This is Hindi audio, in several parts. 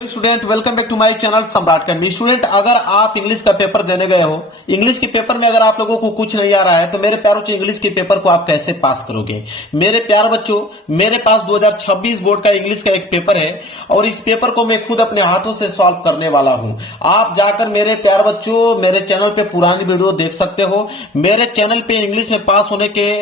Student welcome back to my channel Samrat academy. Student अगर आप इंग्लिश का पेपर देने गए हो, इंग्लिश के पेपर में अगर आप लोगों को कुछ नहीं आ रहा है तो मेरे प्यारे बच्चों इंग्लिश के पेपर को आप कैसे पास करोगे। मेरे प्यारे बच्चों, मेरे पास 2026 बोर्ड का इंग्लिश का एक पेपर है और इस पेपर को मैं खुद अपने हाथों से सॉल्व करने वाला हूं। आप जाकर मेरे प्यारे बच्चों मेरे चैनल पे पुरानी वीडियो देख सकते हो। मेरे चैनल पे इंग्लिश में पास होने के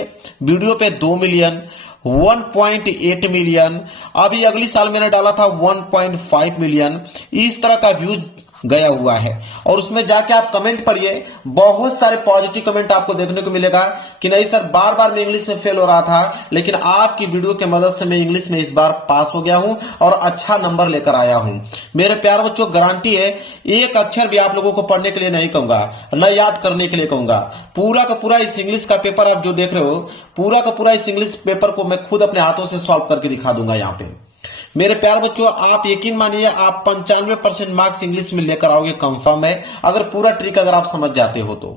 वीडियो पे 2 मिलियन, 1.8 मिलियन, अभी अगली साल मैंने डाला था 1.5 मिलियन, इस तरह का व्यूज गया हुआ है। और उसमें जाके आप कमेंट पढ़िए, बहुत सारे पॉजिटिव कमेंट आपको देखने को मिलेगा कि नहीं सर बार बार मैं इंग्लिश में फेल हो रहा था, लेकिन आपकी वीडियो की मदद से मैं इंग्लिश में इस बार पास हो गया हूं और अच्छा नंबर लेकर आया हूं। मेरे प्यारे बच्चों गारंटी है, एक अक्षर भी आप लोगों को पढ़ने के लिए नहीं कहूंगा, न याद करने के लिए कहूंगा। पूरा का पूरा इस इंग्लिश का पेपर आप जो देख रहे हो, पूरा का पूरा इस इंग्लिश पेपर को मैं खुद अपने हाथों से सॉल्व करके दिखा दूंगा। यहाँ पे मेरे प्यारे बच्चों आप यकीन मानिए, आप 95% मार्क्स इंग्लिश में लेकर आओगे, कंफर्म है, अगर पूरा ट्रिक अगर आप समझ जाते हो तो।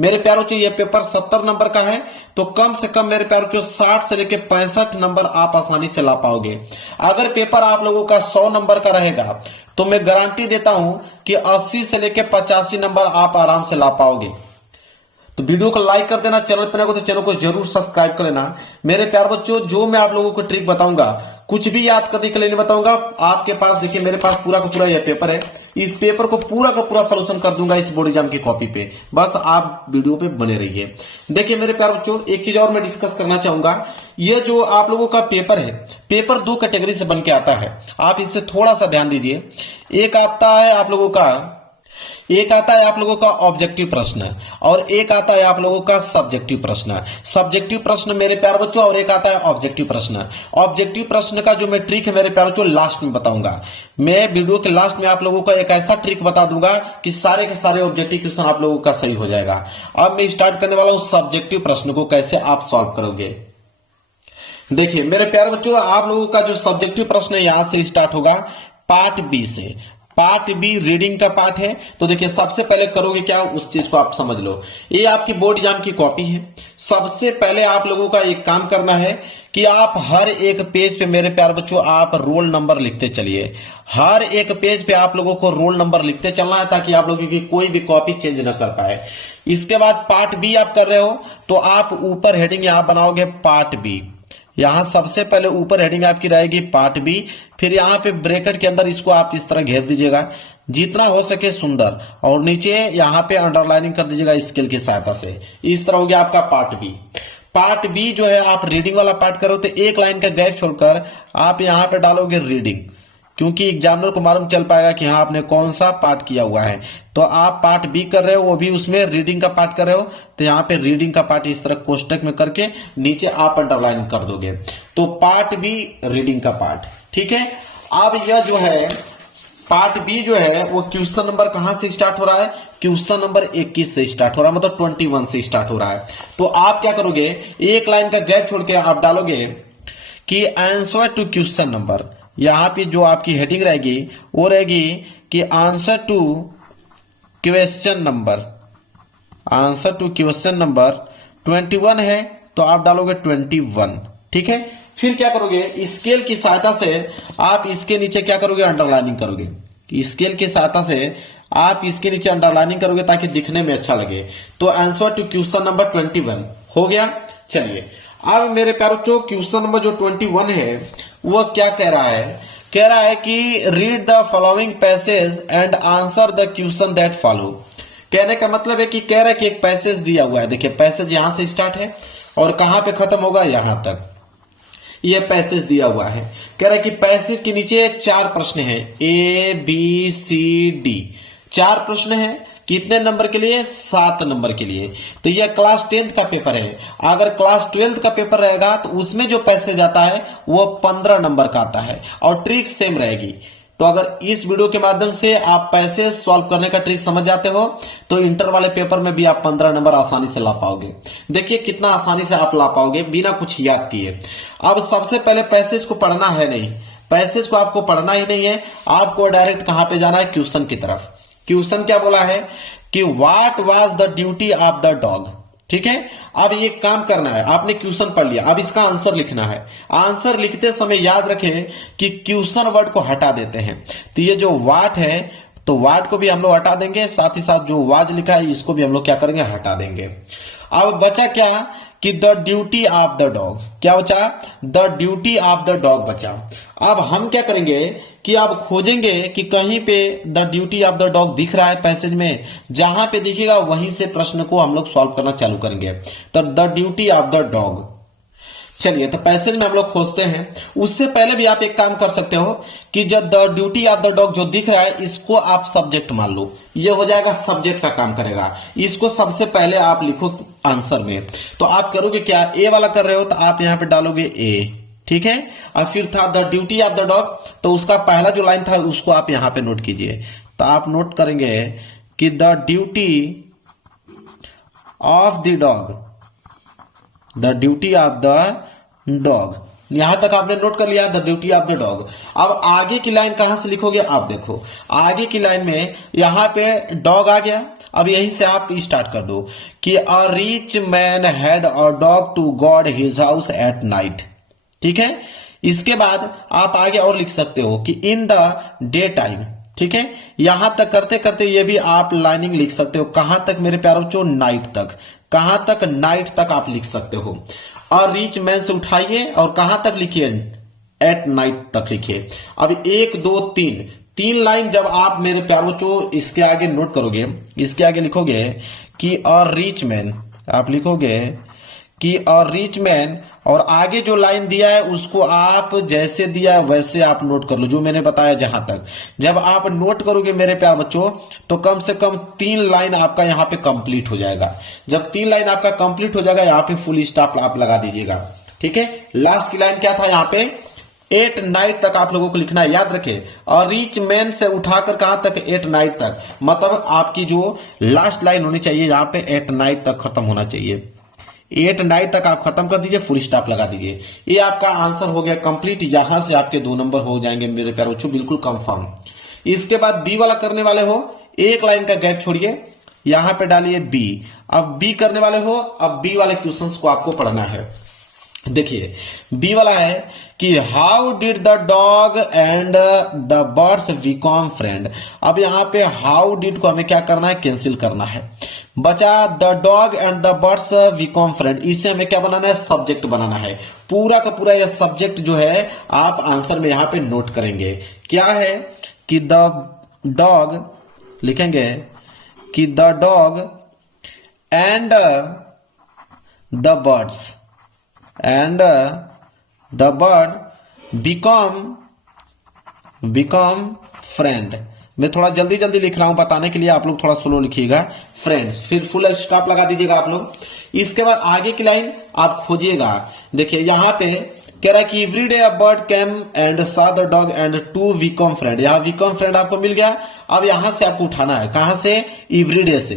मेरे प्यारे बच्चों ये पेपर 70 नंबर का है, तो कम से कम मेरे प्यारे बच्चों 60 से लेकर 65 नंबर आप आसानी से ला पाओगे। अगर पेपर आप लोगों का 100 नंबर का रहेगा तो मैं गारंटी देता हूं कि 80 से लेकर 85 नंबर आप आराम से ला पाओगे। तो वीडियो को लाइक कर देना, चैनल पर नए हो तो चैनल को जरूर सब्सक्राइब कर लेना। मेरे प्यारे बच्चों जो मैं आप लोगों को ट्रिक बताऊंगा, कुछ भी याद करने के लिए नहीं बताऊंगा। आपके पास देखिए मेरे पास पूरा का पूरा यह पेपर है, इस पेपर को पूरा का पूरा सोल्यूशन कर दूंगा इस बोर्ड एग्जाम की कॉपी पे, बस आप वीडियो पे बने रहिए। देखिए मेरे प्यारे बच्चों एक चीज और मैं डिस्कस करना चाहूंगा, यह जो आप लोगों का पेपर है, पेपर 2 कैटेगरी से बन के आता है, आप इससे थोड़ा सा ध्यान दीजिए। एक आता है आप लोगों का ऑब्जेक्टिव प्रश्न और एक आता है आप लोगों का सब्जेक्टिव प्रश्न। सब्जेक्टिव प्रश्न मेरे प्यारे बच्चों और एक आता है ऑब्जेक्टिव प्रश्न। ऑब्जेक्टिव प्रश्न का जो मैं ट्रिक है मेरे प्यारे बच्चों लास्ट में बताऊंगा। मैं वीडियो के लास्ट में आप लोगों को एक ऐसा ट्रिक बता दूंगा कि सारे के सारे ऑब्जेक्टिव क्वेश्चन आप लोगों का सही हो जाएगा। अब मैं स्टार्ट करने वाला हूं सब्जेक्टिव प्रश्न को कैसे आप सॉल्व करोगे। देखिए मेरे प्यारे बच्चों आप लोगों का जो सब्जेक्टिव प्रश्न है यहां से स्टार्ट होगा पार्ट बी से। पार्ट बी रीडिंग का पार्ट है। तो देखिए सबसे पहले करोगे क्या, उस चीज को आप समझ लो। ये आपकी बोर्ड एग्जाम की कॉपी है। सबसे पहले आप लोगों का एक काम करना है कि आप हर एक पेज पे मेरे प्यारे बच्चों आप रोल नंबर लिखते चलिए। हर एक पेज पे आप लोगों को रोल नंबर लिखते चलना है ताकि आप लोगों की कोई भी कॉपी चेंज न कर पाए। इसके बाद पार्ट बी आप कर रहे हो तो आप ऊपर हेडिंग यहां बनाओगे पार्ट बी। यहां सबसे पहले ऊपर हेडिंग आपकी रहेगी पार्ट बी, फिर यहां पे ब्रैकेट के अंदर इसको आप इस तरह घेर दीजिएगा जितना हो सके सुंदर, और नीचे यहां पे अंडरलाइनिंग कर दीजिएगा स्केल की सहायता से। इस तरह हो गया आपका पार्ट बी। पार्ट बी जो है आप रीडिंग वाला पार्ट करो तो एक लाइन का गैप छोड़कर आप यहां पे डालोगे रीडिंग, क्योंकि एग्जामिनर को मालूम चल पाएगा कि हाँ आपने कौन सा पार्ट किया हुआ है। तो आप पार्ट बी कर रहे हो, वो भी उसमें रीडिंग का पार्ट कर रहे हो, तो यहाँ पे रीडिंग का पार्ट इस तरह कोष्टक में करके नीचे आप अंडरलाइन कर दोगे। तो पार्ट बी रीडिंग का पार्ट, ठीक है। अब यह जो है पार्ट बी जो है वो क्वेश्चन नंबर कहां से स्टार्ट हो रहा है, क्वेश्चन नंबर 21 से स्टार्ट हो रहा है, मतलब 21 से स्टार्ट हो रहा है। तो आप क्या करोगे, एक लाइन का गैप छोड़ के आप डालोगे कि आंसर टू क्वेश्चन नंबर। यहां पे जो आपकी हेडिंग रहेगी वो रहेगी कि answer to question number, answer to question number 21 है तो आप डालोगे 21, ठीक है। फिर क्या करोगे, स्केल की सहायता से आप इसके नीचे क्या करोगे, अंडरलाइनिंग करोगे। स्केल की सहायता से आप इसके नीचे अंडरलाइनिंग करोगे ताकि दिखने में अच्छा लगे। तो आंसर टू क्वेश्चन नंबर 21 हो गया। चलिए अब मेरे प्यारे बच्चों क्वेश्चन नंबर जो 21 है वो क्या कह रहा है कि read the following passage and answer the question that follow. कहने का मतलब है कि कह रहा है कि एक पैसेज दिया हुआ है। देखिए पैसेज यहां से स्टार्ट है और कहां पे खत्म होगा, यहां तक यह पैसेज दिया हुआ है। कह रहा है कि पैसेज के नीचे 4 प्रश्न है, ए बी सी डी, 4 प्रश्न है। कितने नंबर के लिए, 7 नंबर के लिए। तो यह क्लास 10th का पेपर है। अगर क्लास 12th का पेपर रहेगा तो उसमें जो पैसेज आता है वो 15 नंबर का आता है और ट्रिक सेम रहेगी। तो अगर इस वीडियो के माध्यम से आप पैसेज सॉल्व करने का ट्रिक समझ जाते हो तो इंटर वाले पेपर में भी आप 15 नंबर आसानी से ला पाओगे। देखिए कितना आसानी से आप ला पाओगे बिना कुछ याद किए। अब सबसे पहले पैसेज को पढ़ना है नहीं, पैसेज को आपको पढ़ना ही नहीं है, आपको डायरेक्ट कहां पे जाना है, क्वेश्चन की तरफ। क्वेश्चन क्या बोला है कि what was the duty of the dog. ठीक है। अब ये काम करना है, आपने क्वेश्चन पढ़ लिया, अब इसका आंसर लिखना है। आंसर लिखते समय याद रखें कि क्वेश्चन वर्ड को हटा देते हैं। तो ये जो वाट है, तो वाट को भी हम लोग हटा देंगे, साथ ही साथ जो वाज लिखा है इसको भी हम लोग क्या करेंगे, हटा देंगे। अब बचा क्या कि the duty of the dog, क्या बचा, the duty of the dog बचा। अब हम क्या करेंगे कि अब खोजेंगे कि कहीं पे the duty of the dog दिख रहा है पैसेज में, जहां पे दिखेगा वहीं से प्रश्न को हम लोग सॉल्व करना चालू करेंगे। तो the duty of the dog, चलिए तो पैसेज में हम लोग खोजते हैं। उससे पहले भी आप एक काम कर सकते हो कि जो the duty of the dog जो दिख रहा है इसको आप सब्जेक्ट मान लो, ये हो जाएगा सब्जेक्ट का काम करेगा। इसको सबसे पहले आप लिखो आंसर में। तो आप करोगे क्या, ए वाला कर रहे हो तो आप यहां पे डालोगे ए, ठीक है। अब फिर था the duty of the dog, तो उसका पहला जो लाइन था उसको आप यहां पे नोट कीजिए। तो आप नोट करेंगे कि the duty of the dog, the duty of the dog, यहां तक आपने नोट कर लिया, the duty of the dog. अब आगे की लाइन कहां से लिखोगे, आप देखो आगे की लाइन में यहां पे डॉग आ गया। अब यहीं से आप स्टार्ट कर दो कि a rich man had a dog to guard his house at night, ठीक है। इसके बाद आप आगे और लिख सकते हो कि इन द डे टाइम, ठीक है। यहां तक करते करते ये भी आप लाइनिंग लिख सकते हो, कहां तक मेरे प्यारों बच्चों, नाइट तक। कहां तक, नाइट तक आप लिख सकते हो। और रिच मैन से उठाइए और कहां तक लिखिए, एट नाइट तक लिखिए। अब 1 2 3 तीन लाइन जब आप मेरे प्यारों बच्चों इसके आगे नोट करोगे, इसके आगे लिखोगे कि अ रिच मैन, आप लिखोगे कि अ रिच मैन, और आगे जो लाइन दिया है उसको आप जैसे दिया है वैसे आप नोट कर लो, जो मैंने बताया जहां तक। जब आप नोट करोगे मेरे प्यार बच्चों तो कम से कम 3 लाइन आपका यहां पे कंप्लीट हो जाएगा। जब 3 लाइन आपका कंप्लीट हो जाएगा यहां पे फुल स्टॉप आप लगा दीजिएगा, ठीक है। लास्ट की लाइन क्या था यहाँ पे, एट नाइट तक आप लोगों को लिखना है, याद रखें। और रिच मैन से उठाकर कहां तक, एट नाइट तक, मतलब आपकी जो लास्ट लाइन होनी चाहिए यहाँ पे एट नाइट तक खत्म होना चाहिए। 8 नाइट तक आप खत्म कर दीजिए, फुल स्टॉप लगा दीजिए। ये आपका आंसर हो गया कंप्लीट। यहां से आपके 2 नंबर हो जाएंगे मेरे प्यारे बच्चों, बिल्कुल कंफर्म। इसके बाद बी वाला करने वाले हो, एक लाइन का गैप छोड़िए, यहां पे डालिए बी। अब बी करने वाले हो, अब बी वाले क्वेश्चंस को आपको पढ़ना है। देखिए बी वाला है कि how did the dog and the birds become friend. अब यहां पे हाउ डिड को हमें क्या करना है, कैंसिल करना है। बचा the dog and the birds become friend, इसे हमें क्या बनाना है, सब्जेक्ट बनाना है। पूरा का पूरा यह सब्जेक्ट जो है आप आंसर में यहां पे नोट करेंगे। क्या है कि द डॉग, लिखेंगे कि the dog and the birds and the bird become friend। मैं थोड़ा जल्दी जल्दी लिख रहा हूं बताने के लिए, आप लोग थोड़ा स्लो लिखिएगा। फ्रेंड्स, फिर फुल स्टॉप लगा दीजिएगा आप लोग। इसके बाद आगे की लाइन आप खोजिएगा। देखिए यहां पे कह रहा है कि every day a bird came and saw the dog and to become friend. यहां बिकम फ्रेंड आपको मिल गया। अब यहां से आपको उठाना है, कहां से, एवरी डे से।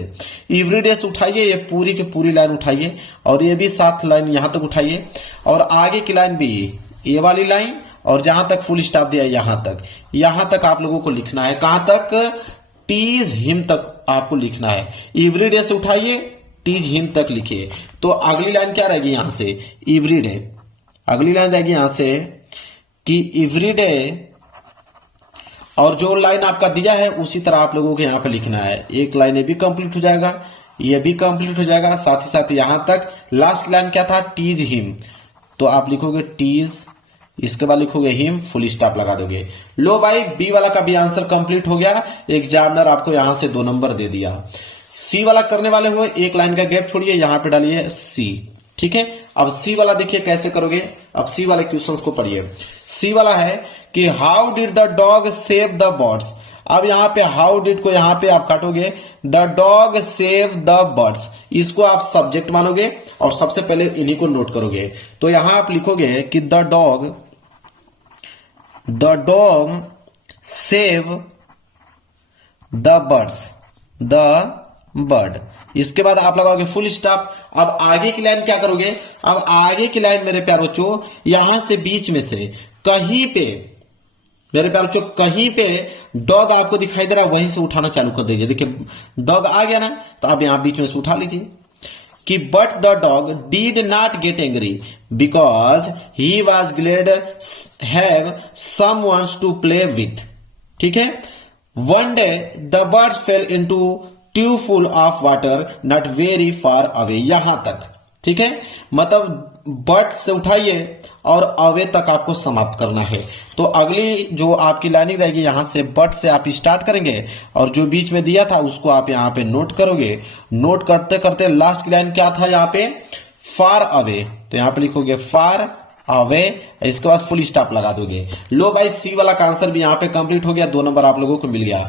एवरी डे से उठाइए, ये पूरी की पूरी लाइन उठाइए और ये भी 7 लाइन यहां तक उठाइए, और आगे की लाइन भी ये वाली लाइन, और जहां तक फुल स्टॉप दिया यहां तक आप लोगों को लिखना है। कहां तक, टीज हिम तक आपको लिखना है। एवरी डे से उठाइए, टीज हिम तक लिखिए। तो अगली लाइन क्या रहेगी यहां से, एवरी डे। अगली लाइन रहेगी यहां से कि एवरी डे, और जो लाइन आपका दिया है उसी तरह आप लोगों को यहां पे लिखना है। एक लाइन ये भी कंप्लीट हो जाएगा, ये भी कंप्लीट हो जाएगा, साथ ही साथ यहां तक। लास्ट लाइन क्या था, टीज हिम, तो आप लिखोगे टीज, इसके बाद लिखोगे हिम, फुल स्टॉप लगा दोगे। लो भाई, बी वाला का भी आंसर कंप्लीट हो गया। एग्जामिनर आपको यहां से 2 नंबर दे दिया। सी वाला करने वाले हो, एक लाइन का गैप छोड़िए, यहां पे डालिए सी, ठीक है। अब सी वाला देखिए कैसे करोगे। अब सी वाले क्वेश्चंस को पढ़िए। सी वाला है कि how did the dog save the birds. अब यहां पे हाउ डिड को यहां पे आप काटोगे, the dog save the birds, इसको आप सब्जेक्ट मानोगे और सबसे पहले इन्हीं को नोट करोगे। तो यहां आप लिखोगे कि the dog save the birds, the bird. इसके बाद आप लगाओगे फुल स्टॉप। अब आगे की लाइन क्या करोगे, अब आगे की लाइन मेरे प्यारे बच्चों यहां से बीच में से कहीं पे, मेरे प्यारे बच्चों कहीं पे डॉग आपको दिखाई दे रहा है, वहीं से उठाना चालू कर दीजिए। देखिए डॉग आ गया ना, तो आप यहां बीच में से उठा लीजिए। कि but the dog did not get angry because he was glad have someone to play with. ठीक है। One day the birds fell into tube full of water not very far away, यहां तक। ठीक है। मतलब बट से उठाइए और अवे तक आपको समाप्त करना है। तो अगली जो आपकी लाइनिंग रहेगी यहां से बट से आप स्टार्ट करेंगे और जो बीच में दिया था उसको आप यहां पे नोट करोगे। नोट करते करते लास्ट की लाइन क्या था यहां पे, फार अवे, तो यहां पे लिखोगे फार अवे, इसके बाद फुल स्टॉप लगा दोगे। लो भाई सी वाला का आंसर भी यहां पे कंप्लीट हो गया, 2 नंबर आप लोगों को मिल गया।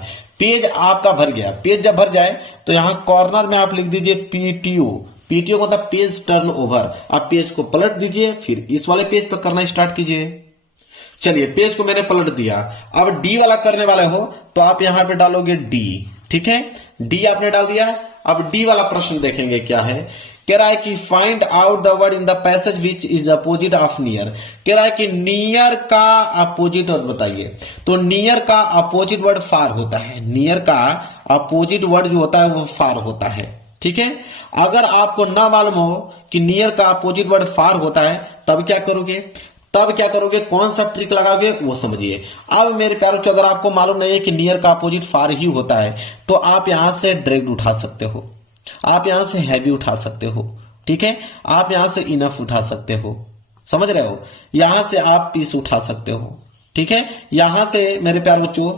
पेज आपका भर गया। पेज जब भर जाए तो यहां कॉर्नर में आप लिख दीजिए पीटीओ। पीटीओ मतलब पेज टर्न ओवर। आप पेज को पलट दीजिए, फिर इस वाले पेज पर करना स्टार्ट कीजिए। चलिए पेज को मैंने पलट दिया। अब डी वाला करने वाले हो तो आप यहां पे डालोगे डी। ठीक है, डी आपने डाल दिया। अब डी वाला प्रश्न देखेंगे क्या है। कह रहा है कि find out the word in the passage which is opposite of near. कह रहा है कि नियर का अपोजिट वर्ड बताइए। तो नियर का अपोजिट वर्ड फार होता है। नियर का अपोजिट वर्ड जो होता है वो फार होता है। ठीक है। अगर आपको ना मालूम हो कि नियर का अपोजिट वर्ड फार होता है तब क्या करोगे, कौन सा ट्रिक लगाओगे वो समझिए। अब मेरे प्यारों को अगर आपको मालूम नहीं है कि नियर का अपोजिट फार ही होता है तो आप यहां से डायरेक्ट उठा सकते हो, आप यहां से हैवी उठा सकते हो। ठीक है। आप यहां से इनफ उठा सकते हो, समझ रहे हो। यहां से आप पीस उठा सकते हो। ठीक है। यहां से मेरे प्यारे बच्चों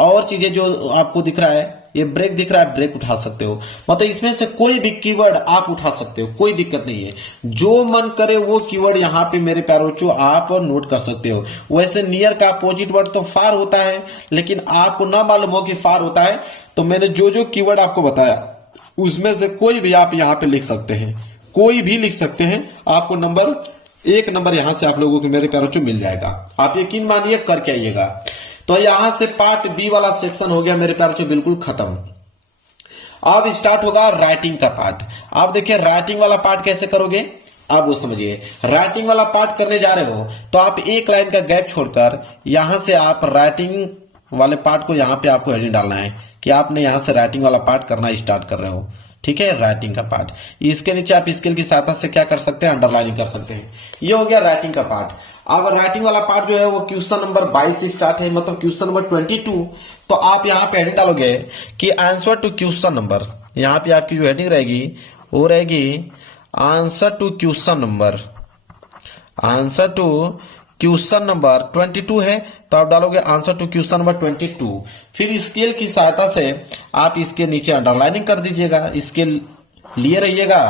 और चीजें जो आपको दिख रहा है, ये ब्रेक दिख रहा है, ब्रेक उठा सकते हो। मतलब इसमें से कोई भी कीवर्ड आप उठा सकते हो, कोई दिक्कत नहीं है। जो मन करे वो कीवर्ड यहाँ पे मेरे प्यारे बच्चों आप नोट कर सकते हो। वैसे नियर का अपोजिट वर्ड तो फार होता है, लेकिन आपको ना मालूम हो कि फार होता है तो मैंने जो जो कीवर्ड आपको बताया उसमें से कोई भी आप यहाँ पे लिख सकते हैं, कोई भी लिख सकते हैं। आपको एक नंबर यहां से आप लोगों को मेरे प्यारों को मिल जाएगा। आप यकीन मानिए करके आइएगा। तो यहां से पार्ट बी वाला सेक्शन हो गया मेरे प्यारों को बिल्कुल खत्म। अब स्टार्ट होगा राइटिंग का पार्ट। आप देखिए राइटिंग वाला पार्ट कैसे करोगे आप वो समझिए। राइटिंग वाला पार्ट करने जा रहे हो तो आप एक लाइन का गैप छोड़कर यहां से आप राइटिंग वाले पार्ट को यहां पे आपको हेडिंग डालना है कि आपने यहां से राइटिंग वाला पार्ट करना स्टार्ट कर रहे हो। ठीक है। राइटिंग का पार्ट, इसके नीचे आप स्केल की सहायता से क्या कर सकते हैं, अंडरलाइनिंग कर सकते हैं। ये हो गया राइटिंग का पार्ट। अब राइटिंग वाला पार्ट जो है वो क्वेश्चन नंबर 22 से स्टार्ट है, मतलब क्वेश्चन नंबर 22। तो आप यहाँ पे हेडिंग डालोगे कि आंसर टू क्वेश्चन नंबर, यहाँ पे आपकी जो हेडिंग रहेगी वो रहेगी answer to question number, answer to question number 22 है तो आप डालोगे आंसर टू क्वेश्चन नंबर 22। फिर स्केल की सहायता से आप इसके नीचे अंडरलाइनिंग कर दीजिएगा, स्केल लिए रहिएगा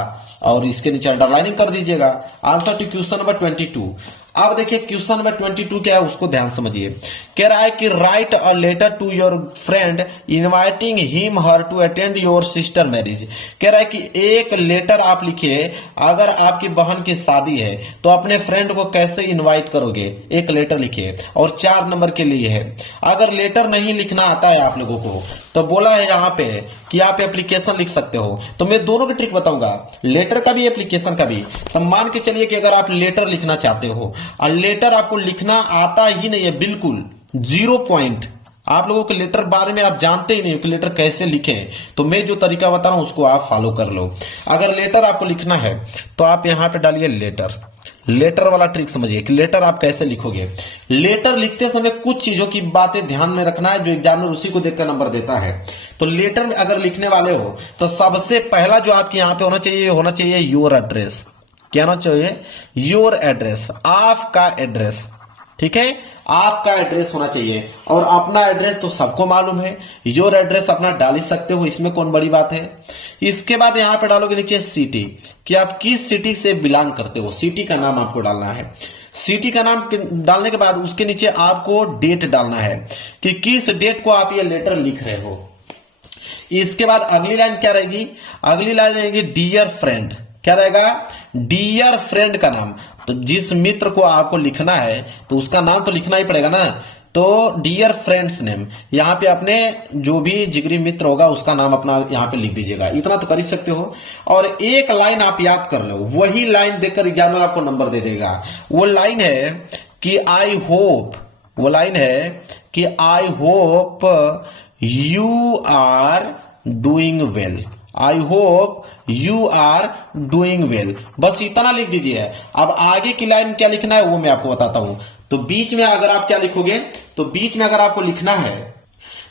और इसके नीचे अंडरलाइनिंग कर दीजिएगा आंसर टू क्वेश्चन नंबर 22। अब देखिए क्वेश्चन नंबर 22 क्या है उसको ध्यान समझिए। कह रहा है कि write a letter to your friend inviting him her to attend your sister marriage. कह रहा है कि एक लेटर आप लिखिए, अगर आपकी बहन की शादी है तो अपने फ्रेंड को कैसे इनवाइट करोगे, एक लेटर लिखिए और 4 नंबर के लिए है। अगर लेटर नहीं लिखना आता है आप लोगों को तो बोला है यहाँ पे कि आप एप्लीकेशन लिख सकते हो। तो मैं दोनों की ट्रिक बताऊंगा, लेटर का भी एप्लीकेशन का भी। तो मान के चलिए कि अगर आप लेटर लिखना चाहते हो और लेटर आपको लिखना आता ही नहीं है, बिल्कुल 0 पॉइंट, आप लोगों के लेटर बारे में आप जानते ही नहीं हो कि लेटर कैसे लिखें, तो मैं जो तरीका बता रहा हूं उसको आप फॉलो कर लो। अगर लेटर आपको लिखना है तो आप यहां पे डालिए लेटर। लेटर वाला ट्रिक समझिए कि लेटर आप कैसे लिखोगे। लेटर लिखते समय कुछ चीजों की बातें ध्यान में रखना है, जो एग्जामिनर उसी को देखकर नंबर देता है। तो लेटर में अगर लिखने वाले हो तो सबसे पहला जो आपके यहां पे होना चाहिए योर एड्रेस। क्या होना चाहिए, योर एड्रेस, आपका एड्रेस। ठीक है, आपका एड्रेस होना चाहिए। और अपना एड्रेस तो सबको मालूम है, योर एड्रेस अपना डाल ही सकते हो, इसमें कौन बड़ी बात है। इसके बाद यहां पे डालोगे नीचे सिटी, कि आप किस सिटी से बिलोंग करते हो, सिटी का नाम आपको डालना है। सिटी का नाम डालने के बाद उसके नीचे आपको डेट डालना है कि किस डेट को आप ये लेटर लिख रहे हो। इसके बाद अगली लाइन क्या रहेगी, अगली लाइन रहेगी डियर फ्रेंड। क्या रहेगा, डियर फ्रेंड का नाम। तो जिस मित्र को आपको लिखना है तो उसका नाम तो लिखना ही पड़ेगा ना, तो डियर फ्रेंड्स नेम, यहाँ पे अपने जो भी जिगरी मित्र होगा उसका नाम अपना यहाँ पे लिख दीजिएगा। इतना तो कर ही सकते हो। और एक लाइन आप याद कर लो, वही लाइन देखकर एग्जामिनर आपको नंबर दे देगा। वो लाइन है कि आई होप, वो लाइन है कि I hope you are doing well. I hope you are doing well, बस इतना लिख दीजिए। अब आगे की लाइन क्या लिखना है वो मैं आपको बताता हूं। तो बीच में अगर आप क्या लिखोगे, तो बीच में अगर आपको लिखना है,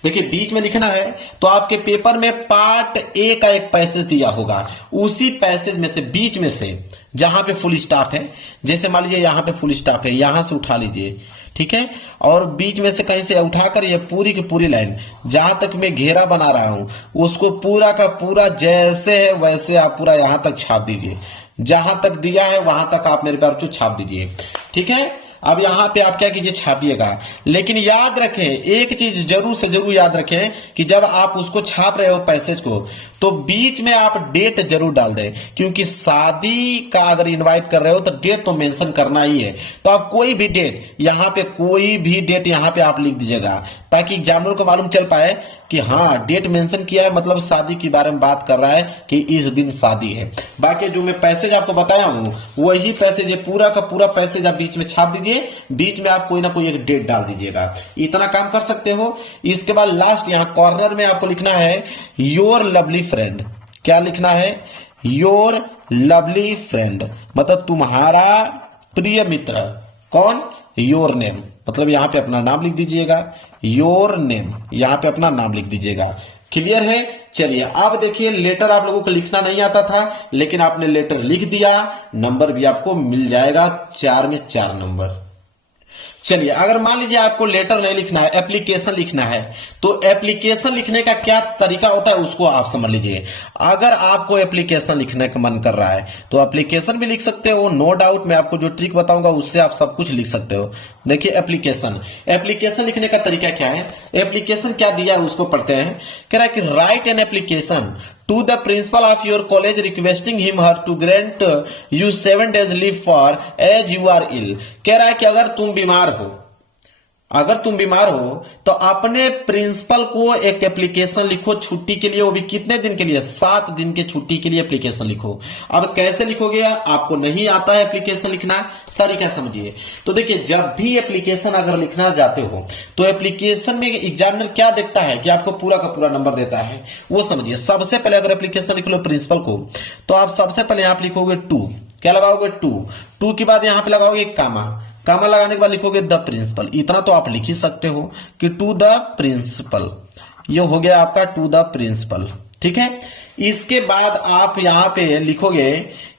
देखिए बीच में लिखना है तो आपके पेपर में पार्ट ए का एक पैसेज दिया होगा, उसी पैसेज में से बीच में से जहां पे फुल स्टॉप है, जैसे मान लीजिए यहां पे फुल स्टॉप है, यहां से उठा लीजिए, ठीक है, और बीच में से कहीं से उठाकर ये पूरी की पूरी लाइन जहां तक मैं घेरा बना रहा हूं उसको पूरा का पूरा जैसे है वैसे आप पूरा यहां तक छाप दीजिए, जहां तक दिया है वहां तक आप मेरे प्यार बच्चों छाप दीजिए, ठीक है। अब यहां पे आप क्या कीजिए, छापिएगा, लेकिन याद रखें एक चीज जरूर से जरूर याद रखें कि जब आप उसको छाप रहे हो पैसेज को, तो बीच में आप डेट जरूर डाल दें, क्योंकि शादी का अगर इनवाइट कर रहे हो तो डेट तो मेंशन करना ही है। तो आप कोई भी डेट यहां पे, कोई भी डेट यहां पे आप लिख दीजिएगा, ताकि एग्जामिनर को मालूम चल पाए कि हाँ डेट मेंशन किया है, मतलब शादी के बारे में बात कर रहा है कि इस दिन शादी है। बाकी जो मैं पैसेज आपको बताया हूं वही पैसेज है, पूरा का पूरा पैसेज आप बीच में छाप दीजिए, बीच में आप कोई ना कोई एक डेट डाल दीजिएगा, इतना काम कर सकते हो। इसके बाद लास्ट यहां कॉर्नर में आपको लिखना है योर लवली फ्रेंड। क्या लिखना है, योर लवली फ्रेंड, मतलब तुम्हारा प्रिय मित्र। कौन, योर नेम, मतलब यहां पे अपना नाम लिख दीजिएगा, योर नेम, यहां पे अपना नाम लिख दीजिएगा। क्लियर है। चलिए अब देखिए, लेटर आप लोगों को लिखना नहीं आता था, लेकिन आपने लेटर लिख दिया, नंबर भी आपको मिल जाएगा, 4 में 4 नंबर। चलिए अगर मान लीजिए आपको लेटर नहीं लिखना है, एप्लीकेशन लिखना है, तो एप्लीकेशन लिखने का क्या तरीका होता है उसको आप समझ लीजिए। अगर आपको एप्लीकेशन लिखने का मन कर रहा है तो एप्लीकेशन भी लिख सकते हो, नो डाउट। मैं आपको जो ट्रिक बताऊंगा उससे आप सब कुछ लिख सकते हो। देखिए एप्लीकेशन लिखने का तरीका क्या है, एप्लीकेशन क्या दिया है उसको पढ़ते हैं। कह रहा है कि right an application to the principal of your college requesting him her to grant you 7 days leave for as you are ill। कह रहा है कि अगर तुम बीमार हो तो अपने प्रिंसिपल को एक एप्लीकेशन लिखो छुट्टी के लिए, वो भी कितने दिन के लिए, 7 दिन के छुट्टी के लिए एप्लीकेशन लिखो। अब कैसे लिखोगे, आपको नहीं आता है एप्लीकेशन लिखना, तरीका समझिए। तो देखिए जब भी एप्लीकेशन अगर लिखना जाते हो तो एप्लीकेशन में एग्जामिनर क्या देखता है कि आपको पूरा का पूरा नंबर देता है, वो समझिए। सबसे पहले अगर एप्लीकेशन लिख लो प्रिंसिपल को, तो आप सबसे पहले यहां पर लिखोगे 2, क्या लगाओगे 2 के बाद यहां पे लगाओगे कामा लगाने के बाद लिखोगे द प्रिंसिपल। इतना तो आप लिख ही सकते हो कि टू द प्रिंसिपल, ये हो गया आपका टू द प्रिंसिपल, ठीक है। इसके बाद आप यहां पे लिखोगे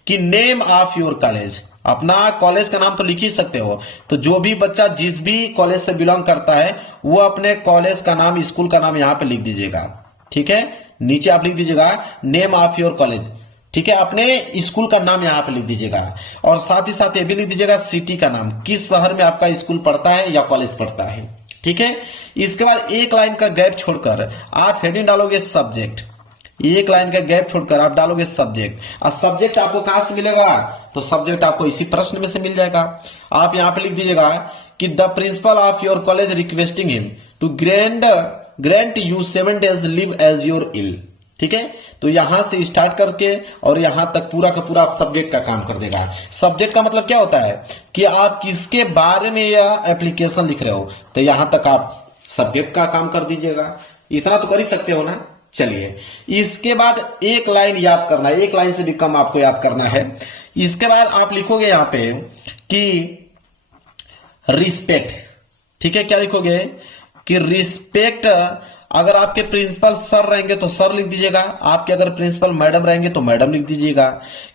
कि नेम ऑफ योर कॉलेज, अपना कॉलेज का नाम तो लिख ही सकते हो। तो जो भी बच्चा जिस भी कॉलेज से बिलोंग करता है वो अपने कॉलेज का नाम, स्कूल का नाम यहां पे लिख दीजिएगा, ठीक है। नीचे आप लिख दीजिएगा नेम ऑफ योर कॉलेज, ठीक है, अपने स्कूल का नाम यहां पे लिख दीजिएगा, और साथ ही साथ ये भी लिख दीजिएगा सिटी का नाम, किस शहर में आपका स्कूल पढ़ता है या कॉलेज पढ़ता है, ठीक है। इसके बाद एक लाइन का गैप छोड़कर आप हेडिंग डालोगे सब्जेक्ट, एक लाइन का गैप छोड़कर आप डालोगे सब्जेक्ट। और सब्जेक्ट आपको कहां से मिलेगा, तो सब्जेक्ट आपको इसी प्रश्न में से मिल जाएगा। आप यहां पे लिख दीजिएगा कि the principal of your college requesting him to grant you 7 days leave as your ill, ठीक है। तो यहां से स्टार्ट करके और यहां तक पूरा का पूरा आप सब्जेक्ट का काम कर देगा। सब्जेक्ट का मतलब क्या होता है कि आप किसके बारे में यह एप्लीकेशन लिख रहे हो, तो यहां तक आप सब्जेक्ट का काम कर दीजिएगा। इतना तो कर ही सकते हो ना। चलिए इसके बाद एक लाइन याद करना है, एक लाइन से भी कम आपको याद करना है। इसके बाद आप लिखोगे यहां पे कि रिस्पेक्ट, ठीक है। क्या लिखोगे कि रिस्पेक्ट, अगर आपके प्रिंसिपल सर रहेंगे तो सर लिख दीजिएगा, आपके अगर प्रिंसिपल मैडम रहेंगे तो मैडम लिख दीजिएगा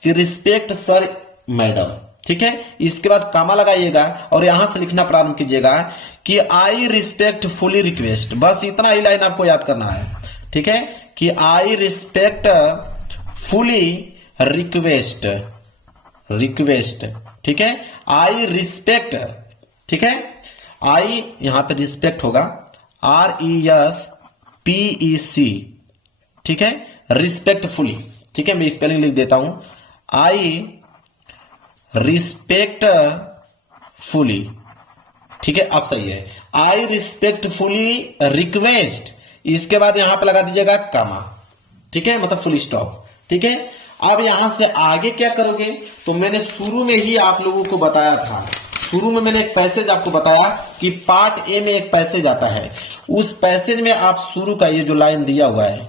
कि रिस्पेक्ट सर मैडम, ठीक है। इसके बाद कामा लगाइएगा और यहां से लिखना प्रारंभ कीजिएगा कि आई रिस्पेक्ट फुली रिक्वेस्ट, बस इतना ही लाइन आपको याद करना है, ठीक है, कि आई रिस्पेक्ट फुली रिक्वेस्ट, ठीक है, आई रिस्पेक्ट, ठीक है। आई यहां पे रिस्पेक्ट होगा RESPEC, ठीक है, रिस्पेक्टफुली, ठीक है। मैं स्पेलिंग लिख देता हूं, आई रिस्पेक्टफुली, ठीक है, अब सही है, आई रिस्पेक्टफुली रिक्वेस्ट। इसके बाद यहां पे लगा दीजिएगा कामा, ठीक है, मतलब फुल स्टॉप, ठीक है। अब यहां से आगे क्या करोगे, तो मैंने शुरू में ही आप लोगों को बताया था, शुरू में मैंने एक पैसेज आपको बताया कि पार्ट ए में एक पैसेज आता है, उस पैसेज में आप शुरू का ये जो लाइन दिया हुआ है,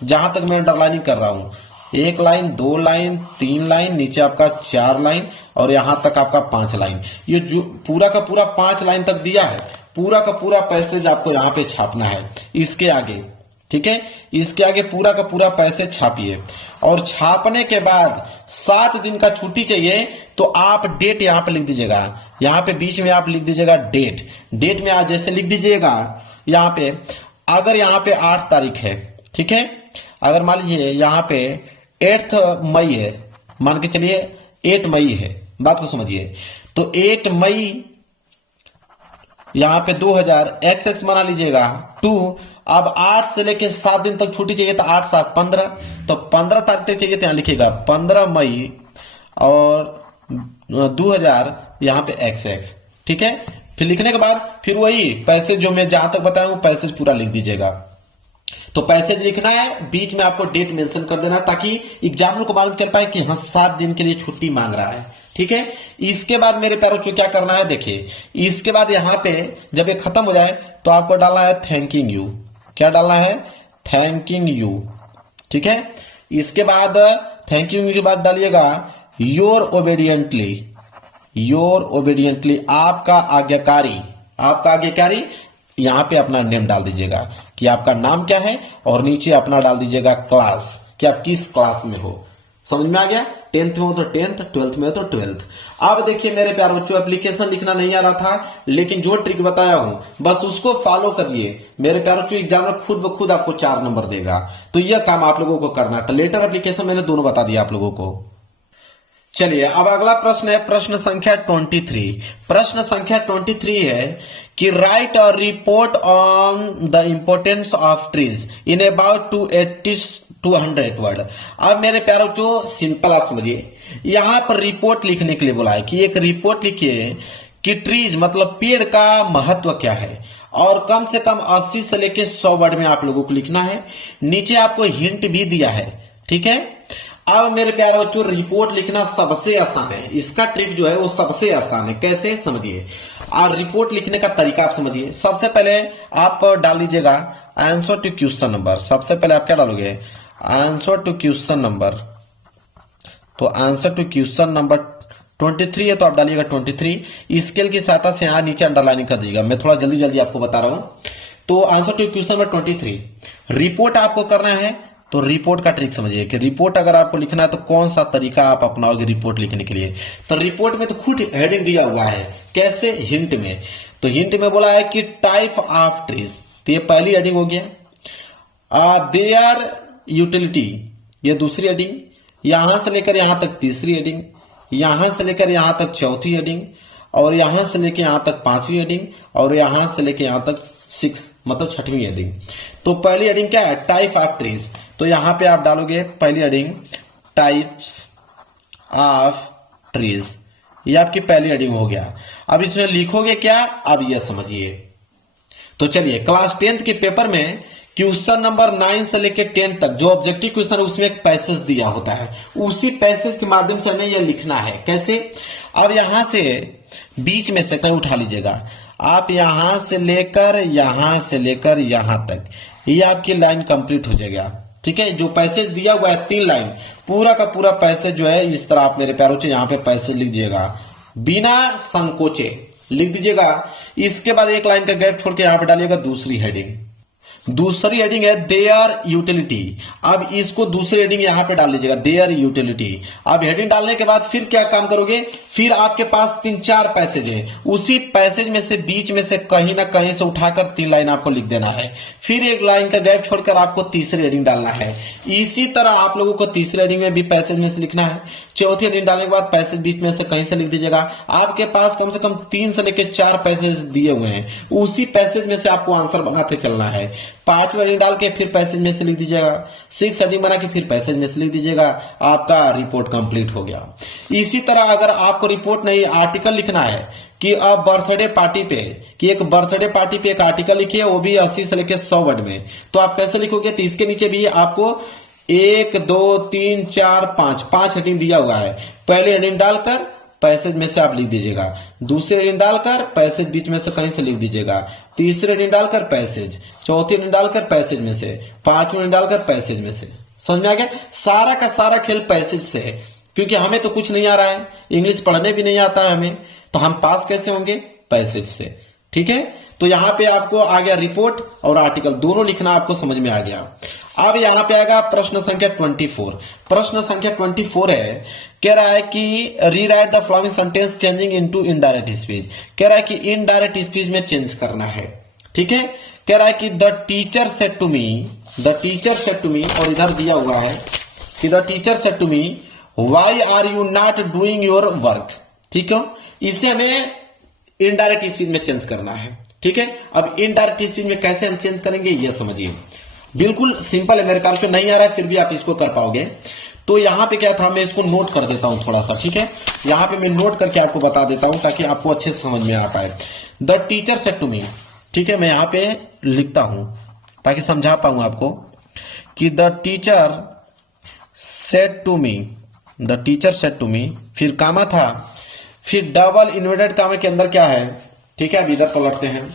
जहां तक मैं अंडरलाइनिंग कर रहा हूं, 1 लाइन, 2 लाइन, 3 लाइन, नीचे आपका 4 लाइन और यहां तक आपका 5 लाइन। ये जो पूरा का पूरा 5 लाइन तक दिया है, पूरा का पूरा पैसेज आपको यहाँ पे छापना है। इसके आगे, ठीक है, इसके आगे पूरा का पूरा पैसेज छापिए और छापने के बाद 7 दिन का छुट्टी चाहिए तो आप डेट यहाँ पे लिख दीजिएगा। यहाँ पे बीच में आप लिख दीजिएगा डेट। डेट में आप जैसे लिख दीजिएगा यहाँ पे, अगर यहाँ पे 8 तारीख है, ठीक है, अगर मान लीजिए यहाँ पे 8 मई है, मान के चलिए 8 मई है, बात को समझिए, तो 8 मई यहाँ पे 2000 XX बना लीजिएगा 2। अब 8 से लेके 7 दिन तक छुट्टी चाहिए तो 8 7 15, तो 15 तारीख तक चाहिए तो यहाँ लिखिएगा 15 मई और 2000 यहाँ पे XX, ठीक है। फिर लिखने के बाद फिर वही पैसेज जो मैं जहां तक बताया हूं पैसेज पूरा लिख दीजिएगा। तो पैसेज लिखना है, बीच में आपको डेट मेंशन कर देना ताकि एग्जामिनर को मालूम चल पाए कि हाँ 7 दिन के लिए छुट्टी मांग रहा है, ठीक है। इसके बाद मेरे प्यारों को क्या करना है, देखिए इसके बाद यहाँ पे जब ये खत्म हो जाए तो आपको डालना है थैंकिंग यू। क्या डालना है, थैंकिंग यू, ठीक है। इसके बाद थैंकिंग यू के बाद डालिएगा योर ओबेडियंटली। योर ओबेडियंटली, आपका आज्ञाकारी, आपका आज्ञाकारी। यहां पे अपना नेम डाल दीजिएगा कि आपका नाम क्या है और नीचे अपना डाल दीजिएगा क्लास, कि आप किस क्लास में हो। समझ में आ गया, 10th में हो तो 10th, 12th में हो तो 12th। अब देखिए मेरे प्यारे बच्चों, एप्लीकेशन लिखना नहीं आ रहा था, लेकिन जो ट्रिक बताया हूं बस उसको फॉलो करिए मेरे प्यारे बच्चों। एग्जामिनर खुद ब खुद आपको 4 नंबर देगा, तो यह काम आप लोगों को करना है। तो लेटर एप्लीकेशन मैंने दोनों बता दिया आप लोगों को। चलिए अब अगला प्रश्न है प्रश्न संख्या 23। प्रश्न संख्या 23 है कि write a report on the importance of trees in about 280 to 100 word. अब मेरे प्यारों जो सिंपल आप समझिए, यहां पर रिपोर्ट लिखने के लिए बोला है कि एक रिपोर्ट लिखिए कि ट्रीज मतलब पेड़ का महत्व क्या है, और कम से कम 80 से लेके 100 वर्ड में आप लोगों को लिखना है। नीचे आपको हिंट भी दिया है, ठीक है। अब मेरे प्यारे बच्चों रिपोर्ट लिखना सबसे आसान है, इसका ट्रिक जो है वो सबसे आसान है। कैसे समझिए, और रिपोर्ट लिखने का तरीका आप समझिए। सबसे पहले आप डाल लीजिएगा आंसर टू क्वेश्चन नंबर। सबसे पहले आप क्या डालोगे, आंसर टू क्वेश्चन नंबर। तो आंसर टू क्वेश्चन नंबर 23 है तो आप डालिएगा 23। स्केल की सहायता से यहां नीचे अंडरलाइनिंग कर दीजिएगा, मैं थोड़ा जल्दी जल्दी आपको बता रहा हूं। तो answer to question number 23 report आपको करना है। तो रिपोर्ट का ट्रिक समझिए कि रिपोर्ट अगर आपको लिखना है तो कौन सा तरीका आप अपनाओगे रिपोर्ट लिखने के लिए। तो रिपोर्ट में तो खुद हेडिंग दिया हुआ है, कैसे, हिंट में। तो हिंट में बोला है कि टाइप ऑफ ट्रीज, तो ये पहली हेडिंग हो गया। देयर यूटिलिटी, ये दूसरी हेडिंग। यहां से लेकर यहां तक तीसरी हेडिंग, यहां से लेकर यहां तक चौथी हेडिंग, और यहां से लेकर यहां तक 5वीं हेडिंग, और यहां से लेकर यहां तक 6 मतलब 6वीं हेडिंग। तो पहली हेडिंग क्या है, टाइप ऑफ ट्रीज। तो यहां पे आप डालोगे पहली हेडिंग टाइप्स ऑफ ट्रीज, ये आपकी पहली हेडिंग हो गया। अब इसमें लिखोगे क्या, अब ये समझिए। तो चलिए क्लास 10th के पेपर में क्वेश्चन नंबर 9 से लेकर 10 तक जो ऑब्जेक्टिव क्वेश्चन है उसमें एक पैसेज दिया होता है, उसी पैसेज के माध्यम से हमें यह लिखना है। कैसे, अब यहां से बीच में से कहीं उठा लीजिएगा, आप यहां से लेकर यहां तक, ये आपकी लाइन कंप्लीट हो जाएगा, ठीक है। जो पैसेज दिया हुआ है 3 लाइन, पूरा का पूरा पैसेज जो है इस तरह आप मेरे प्यारों से यहाँ पे पैसेज लिख दीजिएगा, बिना संकोचे लिख दीजिएगा। इसके बाद एक लाइन का गैप छोड़ के यहाँ पे डालिएगा दूसरी हेडिंग। दूसरी हेडिंग है देयर यूटिलिटी। अब इसको दूसरी हेडिंग यहां पे डाल लीजिएगा, देयर यूटिलिटी। अब हेडिंग डालने के बाद फिर क्या काम करोगे, फिर आपके पास 3-4 पैसेज है, उसी पैसेज में से बीच में से कहीं ना कहीं से उठाकर 3 लाइन आपको लिख देना है। फिर एक लाइन का गैप छोड़कर आपको तीसरी हेडिंग डालना है। इसी तरह आप लोगों को तीसरी हेडिंग में भी पैसेज में से लिखना है। चौथी हेडिंग डालने के बाद पैसेज बीच में से कहीं से लिख दीजिएगा। आपके पास कम से कम 3 से लेकर 4 पैसेज दिए हुए हैं, उसी पैसेज में से आपको आंसर बनाते चलना है। 5 हेडिंग डाल के फिर पैसेज में से लिख दीजिएगा, 6 हेडिंग बना के फिर पैसेज में से लिख दीजिएगा, आपका रिपोर्ट कंप्लीट हो गया। इसी तरह अगर आपको रिपोर्ट नहीं आर्टिकल लिखना है कि अब बर्थडे पार्टी पे, कि एक बर्थडे पार्टी पे एक आर्टिकल लिखिए, वो भी 80 से लेकर 100 वर्ड में, तो आप कैसे लिखोगे, तो इसके नीचे भी आपको 1 2 3 4 5 हेडिंग दिया हुआ है। पहले हेडिंग डालकर पैसेज में से आप लिख दीजिएगा, दूसरी लाइन डालकर पैसेज बीच में से कहीं से लिख दीजिएगा, तीसरी लाइन डालकर पैसेज, चौथी लाइन डालकर पैसेज में से, पांचवी लाइन डालकर पैसेज में से। समझ में आ गया? सारा का सारा खेल पैसेज से है, क्योंकि हमें तो कुछ नहीं आ रहा है, इंग्लिश पढ़ने भी नहीं आता है हमें, तो हम पास कैसे होंगे? पैसेज से। ठीक है, तो यहां पे आपको आ गया रिपोर्ट और आर्टिकल दोनों लिखना आपको समझ में आ गया। अब यहां पे आएगा प्रश्न संख्या 24। प्रश्न संख्या 24 है, कह रहा है कि rewrite the following sentence changing into indirect speech. कह रहा है कि इनडायरेक्ट स्पीच में चेंज करना है। ठीक है, कह रहा है कि the teacher said to me, the teacher said to me, और इधर दिया हुआ है कि the teacher said to me why are you not doing your work. ठीक है, इसे हमें इनडायरेक्ट स्पीच में चेंज करना है। ठीक है, अब इनडायरेक्ट स्पीच में कैसे हम चेंज करेंगे ये समझिए, बिल्कुल सिंपल है, मेरे ख्याल से नहीं आ रहा है फिर भी आप इसको कर पाओगे। तो यहां पे क्या था, मैं इसको नोट कर देता हूं थोड़ा सा। ठीक है, यहां पे मैं नोट करके आपको बता देता हूं ताकि आपको अच्छे से समझ में आ पाए। The teacher said to me, ठीक है, मैं यहां पे लिखता हूं ताकि समझा पाऊं आपको कि the teacher said to me, the teacher said to me, फिर कामा था, फिर डबल इन्वर्टेड कामा के अंदर क्या है, ठीक है, अब इधर पलटते हैं,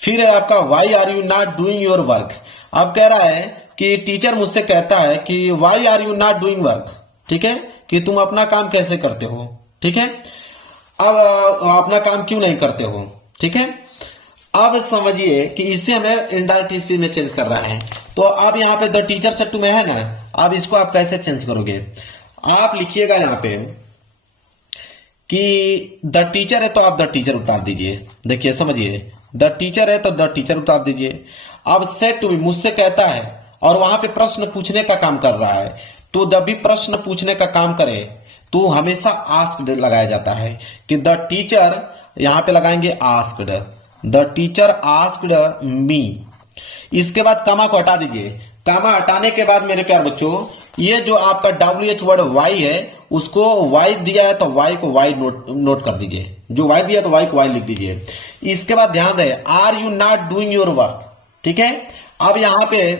फिर है आपका why are you not doing your work. अब कह रहा है कि टीचर मुझसे कहता है कि why are you not doing work, ठीक है, कि तुम अपना काम कैसे करते हो। ठीक है, अब अपना काम क्यों नहीं करते हो। ठीक है, अब समझिए कि इसे हमें इनडायरेक्ट स्पीच में चेंज कर रहा है। तो अब यहाँ पे द टीचर सेड टू में है ना, अब इसको आप कैसे चेंज करोगे, आप लिखिएगा यहाँ पे कि द टीचर है तो आप द टीचर उतार दीजिए। देखिए समझिए, द टीचर है तो द टीचर उतार दीजिए। अब सेड टू मी, मुझसे कहता है, और वहां पे प्रश्न पूछने का काम कर रहा है, तो जब भी प्रश्न पूछने का काम करे तो हमेशा आस्क्ड लगाया जाता है कि द टीचर, यहां पे लगाएंगे asked, the teacher asked me. इसके बाद कामा को हटा दीजिए। कामा हटाने के बाद मेरे प्यार बच्चों, ये जो आपका WH वर्ड वाई है, उसको वाई दिया है तो वाई को वाई नोट कर दीजिए, जो वाई दिया तो वाई को वाई लिख दीजिए। इसके बाद ध्यान रहे, are you not doing your work. ठीक है, अब यहां पे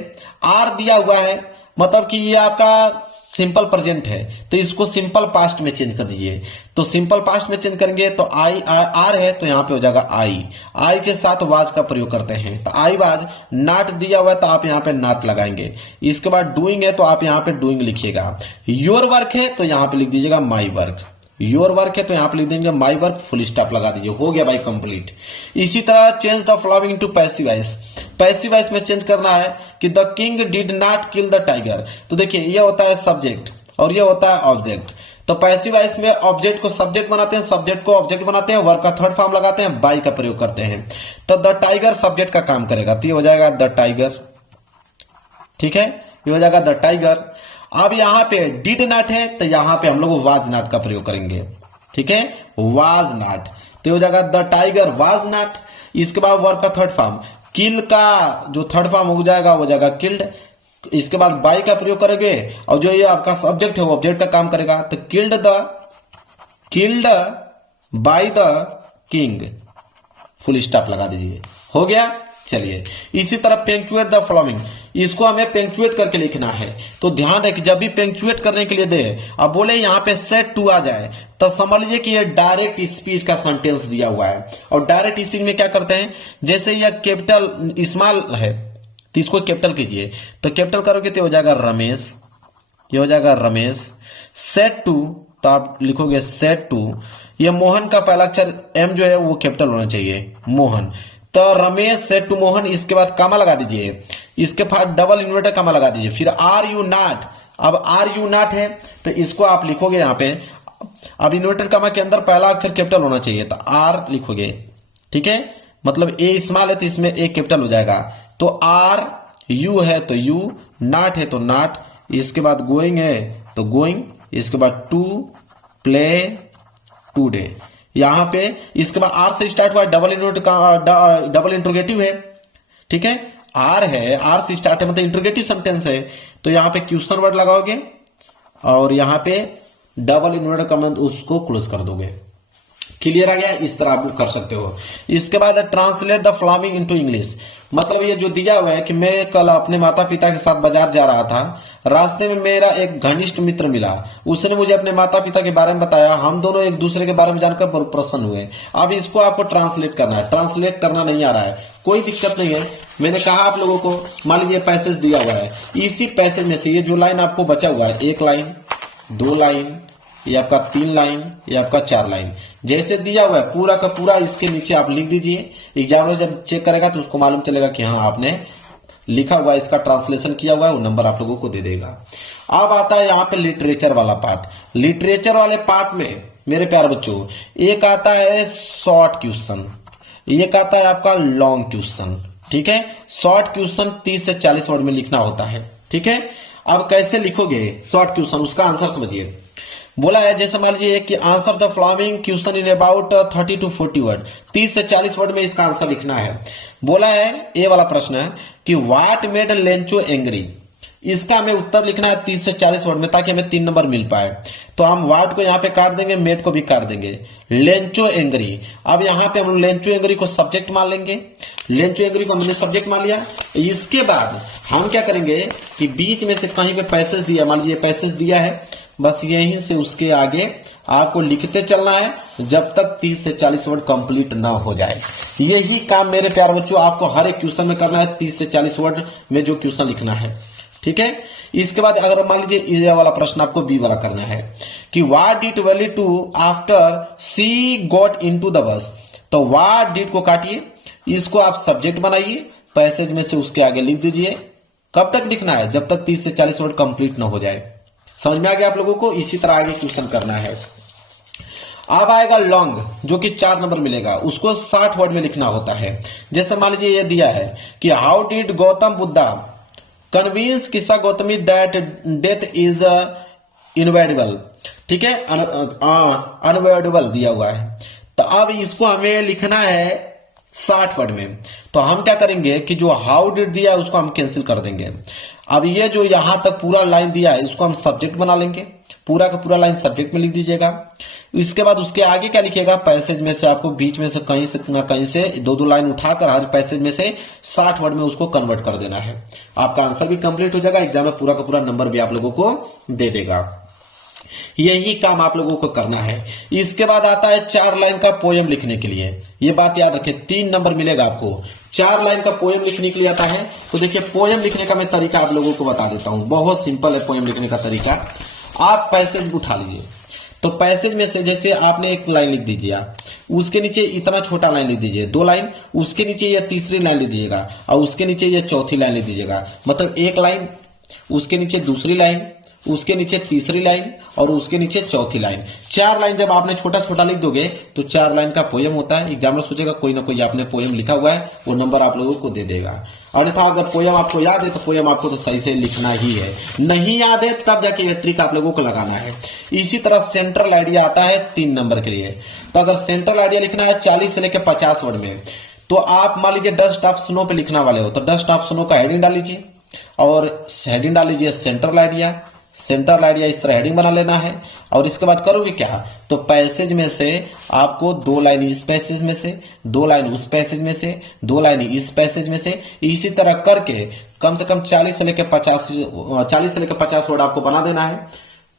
आर दिया हुआ है, मतलब कि ये आपका सिंपल प्रेजेंट है, तो इसको सिंपल पास्ट में चेंज कर दीजिए। तो सिंपल पास्ट में चेंज करेंगे तो आई आर है तो यहां पे हो जाएगा आई, आई के साथ वाज का प्रयोग करते हैं, तो आई वाज। नॉट दिया हुआ है तो आप यहां पे नॉट लगाएंगे। इसके बाद डूइंग है तो आप यहां पे डूइंग लिखिएगा। योर वर्क है तो यहां पे लिख दीजिएगा माई वर्क। योर वर्क है तो यहां पे लिख देंगे माई वर्क, फुल स्टॉप लगा दीजिए, हो गया भाई कंप्लीट। इसी तरह change the following to passive voice. Passive voice में चेंज करना है कि the king did not kill the tiger. तो देखिए, ये होता है सब्जेक्ट और ये होता है ऑब्जेक्ट। तो पैसिव वॉइस में ऑब्जेक्ट को सब्जेक्ट बनाते हैं, सब्जेक्ट को ऑब्जेक्ट बनाते हैं, वर्ब का थर्ड फॉर्म लगाते हैं, बाई का प्रयोग करते हैं। तो द टाइगर सब्जेक्ट का काम करेगा, तो ये हो जाएगा द टाइगर। ठीक है, ये हो जाएगा द टाइगर। अब यहां पे डिड नॉट है तो यहां पे हम लोग वाज नॉट का प्रयोग करेंगे। ठीक है, वाज नॉट, तो हो जाएगा द टाइगर वाज नॉट। इसके बाद वर्ब का थर्ड फॉर्म, किल का जो थर्ड फॉर्म हो जाएगा किल्ड। इसके बाद बाई का प्रयोग करेंगे और जो ये आपका सब्जेक्ट है वो ऑब्जेक्ट का काम करेगा, तो killed by the king, full stop लगा दीजिए, हो गया। चलिए, इसी तरह पेंचुएट द फॉलोइंग, इसको हमें पेंचुएट करके लिखना है। तो ध्यान है कि जब भी पेंचुएट करने के लिए दे, अब बोले यहां पे सेड टू आ जाए तो समझ लीजिए कि ये डायरेक्ट स्पीच का सेंटेंस दिया हुआ है। और डायरेक्ट स्पीच में क्या करते हैं, जैसे यह कैपिटल स्मॉल है तो इसको कैपिटल कीजिए, तो कैपिटल करोगे तो हो जाएगा रमेश, ये हो जाएगा रमेश। सेड टू, तो आप लिखोगे सेड टू, ये मोहन का पहला अक्षर एम जो है वो कैपिटल होना चाहिए, मोहन। तो रमेश सेड टू मोहन, इसके बाद कामा लगा दीजिए, इसके बाद डबल इन्वर्टर कामा लगा दीजिए, फिर आर यू नॉट। अब आर यू नॉट है तो इसको आप लिखोगे यहां पे, अब इन्वर्टर कामा के अंदर पहला अक्षर कैपिटल होना चाहिए, तो आर लिखोगे। ठीक है, मतलब ए स्मॉल है तो इसमें ए कैपिटल हो जाएगा। तो आर, यू है तो यू, नॉट है तो नॉट, इसके बाद गोइंग है तो गोइंग, इसके बाद टू प्ले टूडे, यहां पे इसके बाद आर से स्टार्ट हुआ, डबल इंट्रोगेटिव है। ठीक है, आर है, आर से स्टार्ट है मतलब इंट्रोगेटिव सेंटेंस है, तो यहां पे क्वेश्चन वर्ड लगाओगे और यहां पे डबल इन्वर्टेड कॉमा उसको क्लोज कर दोगे। क्लियर आ गया। इस तरह आप कर सकते हो। इसके बाद translate the following into English, मतलब ये जो दिया हुआ है कि मैं कल अपने माता पिता के साथ बाजार जा रहा था, रास्ते में मेरा एक घनिष्ठ मित्र मिला, उसने मुझे अपने माता पिता के बारे में बताया, हम दोनों एक दूसरे के बारे में जानकर बहुत प्रसन्न हुए। अब इसको आपको ट्रांसलेट करना है। ट्रांसलेट करना नहीं आ रहा है, कोई दिक्कत नहीं है। मैंने कहा आप लोगों को, मान लीजिए पैसेज दिया हुआ है, इसी पैसेज में से ये जो लाइन आपको बचा हुआ है, 1 लाइन, 2 लाइन, ये आपका 3 लाइन, ये आपका 4 लाइन, जैसे दिया हुआ है पूरा का पूरा इसके नीचे आप लिख दीजिए। एग्जामिनर जब चेक करेगा तो उसको मालूम चलेगा कि हाँ आपने लिखा हुआ है, इसका ट्रांसलेशन किया हुआ है, वो नंबर आप लोगों को दे देगा। अब आता है यहाँ पे लिटरेचर वाला पार्ट। लिटरेचर वाले पार्ट में मेरे प्यारे बच्चों, एक आता है शॉर्ट क्वेश्चन, एक आता है आपका लॉन्ग क्वेश्चन। ठीक है, शॉर्ट क्वेश्चन 30 से 40 वर्ड में लिखना होता है। ठीक है, अब कैसे लिखोगे शॉर्ट क्वेश्चन, उसका आंसर समझिए। बोला है जैसे मान लीजिए कि answer the following question in about 30 to 40 word, 30 से 40 वर्ड में इसका आंसर लिखना है। बोला है ये वाला प्रश्न है कि व्हाट मेड लेंचो एंग्री, इसका हमें उत्तर लिखना है 30 से 40 वर्ड में, ताकि हमें 3 नंबर मिल पाए। तो हम व्हाट को यहाँ पे काट देंगे, मेड को भी काट देंगे, लेंचो एंग्री। अब यहाँ पे हम लेंचो एंग्री को सब्जेक्ट मान लेंगे, लेंचो एंग्री को हमने सब्जेक्ट मान लिया। इसके बाद हम क्या करेंगे कि बीच में से कहीं पे पैसेज दिया, मान लीजिए पैसेज दिया है, बस यहीं से उसके आगे आपको लिखते चलना है जब तक 30 से 40 वर्ड कंप्लीट ना हो जाए। यही काम मेरे प्यारे बच्चों आपको हर एक क्वेश्चन में करना है, 30 से 40 वर्ड में जो क्वेश्चन लिखना है। ठीक है, इसके बाद अगर मान लीजिए ये वाला प्रश्न आपको बी वाला करना है कि what did Valli do after she got into the bus, तो व्हाट डिड को काटिए, इसको आप सब्जेक्ट बनाइए, पैसेज में से उसके आगे लिख दीजिए। कब तक लिखना है, जब तक 30 से 40 वर्ड कंप्लीट ना हो जाए। समझ में आ गया आप लोगों को। इसी तरह आगे क्वेश्चन करना है। अब आएगा लॉन्ग, जो कि 4 नंबर मिलेगा, उसको 60 वर्ड में लिखना होता है। जैसे मान लीजिए ये दिया है कि how did Gautam Buddha convince किस्सा गौतमी दैट डेथ इज इनवेडिबल। ठीक है, अनवेडिबल दिया हुआ है। तो अब इसको हमें लिखना है 60 वर्ड में। तो हम क्या करेंगे कि जो हाउ डिड दिया है उसको हम कैंसिल कर देंगे। अब ये जो यहां तक पूरा लाइन दिया है इसको हम सब्जेक्ट बना लेंगे, पूरा का पूरा लाइन सब्जेक्ट में लिख दीजिएगा। इसके बाद उसके आगे क्या लिखिएगा, पैसेज में से आपको बीच में से कहीं से ना कहीं से 2-2 लाइन उठाकर हर पैसेज में से 60 वर्ड में उसको कन्वर्ट कर देना है। आपका आंसर भी कंप्लीट हो जाएगा, एग्जाम में पूरा का पूरा नंबर भी आप लोगों को दे देगा। यही काम आप लोगों को करना है। इसके बाद आता है 4 लाइन का पोयम लिखने के लिए। ये बात याद रखें, 3 नंबर मिलेगा आपको। 4 लाइन का पोयम लिखने के लिए आता है। तो देखिए पोयम लिखने का मैं तरीका आप लोगों को बता देता हूं, बहुत सिंपल है पोयम लिखने का तरीका। आप पैसेज उठा लीजिए, तो पैसेज में से जैसे आपने एक लाइन लिख दीजिए, उसके नीचे इतना छोटा लाइन लिख दीजिए, 2 लाइन, उसके नीचे ये तीसरी लाइन लिख दीजिएगा और उसके नीचे ये चौथी लाइन लिख दीजिएगा। मतलब 1 लाइन, उसके नीचे दूसरी लाइन, उसके नीचे तीसरी लाइन और उसके नीचे चौथी लाइन। 4 लाइन जब आपने छोटा छोटा लिख दोगे तो 4 लाइन का पोयम होता है। एग्जामिनर सोचेगा कोई ना कोई आपने पोयम लिखा हुआ है, वो नंबर आप लोगों को दे देगा। और अन्यथा अगर पोयम आपको याद है तो पोयम आपको तो सही से लिखना ही है, नहीं याद है तब जाके ये ट्रिक आप लोगों को लगाना है। इसी तरह सेंट्रल आइडिया आता है 3 नंबर के लिए। तो अगर सेंट्रल आइडिया लिखना है 40 से लेकर 50 वर्ड में, तो आप मान लीजिए डस्ट ऑफ स्नो पे लिखना वाले हो तो डस्ट ऑफ स्नो का हेडिंग डाल लीजिए और हेडिंग डाल लीजिए सेंट्रल आइडिया। सेंट्रल आइडिया इस तरह हेडिंग बना लेना है। और इसके बाद करोगे क्या, तो पैसेज में से आपको 2 लाइन इस पैसेज में से, 2 लाइन उस पैसेज में से, 2 लाइन इस पैसेज में से, इसी तरह करके कम से कम 40 से लेकर 50 वर्ड आपको बना देना है,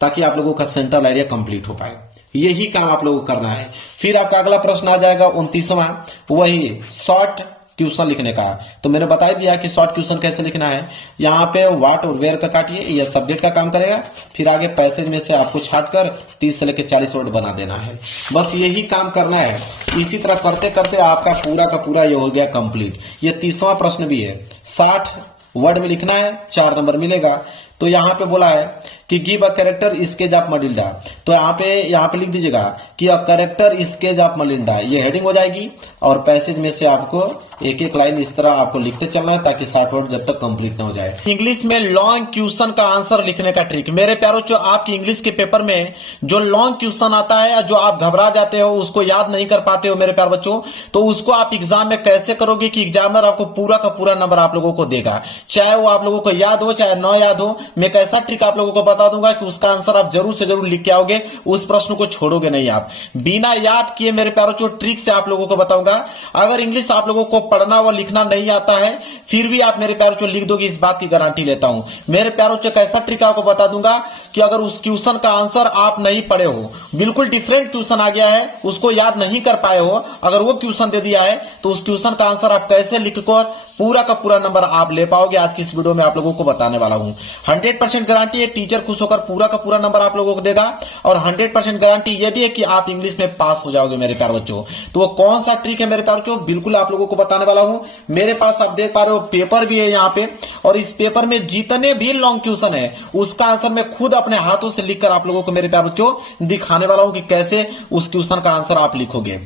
ताकि आप लोगों का सेंट्रल आइडिया कंप्लीट हो पाए। यही काम आप लोगों को करना है। फिर आपका अगला प्रश्न आ जाएगा 29वां, वही शॉर्ट क्वेश्चन लिखने का। तो मैंने बता दिया कि शॉर्ट क्वेश्चन कैसे लिखना है। यहाँ पे व्हाट और वेयर का काटिए, यह सब्जेक्ट का काम करेगा। फिर आगे पैसेज में से आपको छाटकर 30 से लेकर 40 वर्ड बना देना है। बस यही काम करना है। इसी तरह करते करते आपका पूरा का पूरा ये हो गया कंप्लीट। ये 30वां प्रश्न भी है, 60 वर्ड में लिखना है, 4 नंबर मिलेगा। तो यहाँ पे बोला है कि give a character sketch of Matilda. तो यहाँ पे लिख दीजिएगा कि a character sketch of Matilda, ये हेडिंग हो जाएगी। और पैसेज में से आपको एक एक लाइन इस तरह आपको लिखते चलना है, ताकि 60 वर्ड जब तक कंप्लीट ना हो जाए। इंग्लिश में लॉन्ग क्वेश्चन का आंसर लिखने का ट्रिक, मेरे प्यारों, जो आपकी इंग्लिश के पेपर में जो लॉन्ग क्वेश्चन आता है, जो आप घबरा जाते हो, उसको याद नहीं कर पाते हो मेरे प्यार बच्चों, तो उसको आप एग्जाम में कैसे करोगे कि एग्जामिनर आपको पूरा का पूरा नंबर आप लोगों को देगा। चाहे वो आप लोगों को याद हो चाहे न याद हो, मैं एक ऐसा ट्रिक आप लोगों को बता दूंगा कि उसका आंसर आप जरूर से जरूर लिख के आओगे, उस प्रश्न को छोड़ोगे नहीं आप। बिना याद किए मेरे प्यारों जो ट्रिक से आप लोगों को बताऊंगा। अगर इंग्लिश आप लोगों को पढ़ना व लिखना नहीं आता है फिर भी आप मेरे प्यारों जो लिख दोगे, इस बात की गारंटी लेता हूं। मेरे प्यारों एक ऐसा ट्रिक आपको बता दूंगा कि अगर उस क्वेश्चन का आंसर आप नहीं पढ़े हो, बिल्कुल डिफरेंट क्वेश्चन आ गया है, उसको याद नहीं कर पाए हो, अगर वो क्वेश्चन दे दिया है तो उस क्वेश्चन का आंसर आप कैसे लिखकर पूरा का पूरा नंबर आप ले पाओगे, आज की इस वीडियो में आप लोगों को बताने वाला हूं। 100% गारंटी है टीचर खुश होकर पूरा का पूरा नंबर आप लोगों को देगा, और 100% गारंटी यह भी है कि आप इंग्लिश में पास हो जाओगे मेरे प्यारे बच्चों। तो वो कौन सा ट्रिक है मेरे प्यारे बच्चों, बिल्कुल आप लोगों को बताने वाला हूं। मेरे पास आप देख पा रहे हो पेपर भी है यहाँ पे, और इस पेपर में जितने भी लॉन्ग क्वेश्चन है उसका आंसर मैं खुद अपने हाथों से लिखकर आप लोगों को मेरे प्यारे बच्चों दिखाने वाला हूं कि कैसे उस क्वेश्चन का आंसर आप लिखोगे।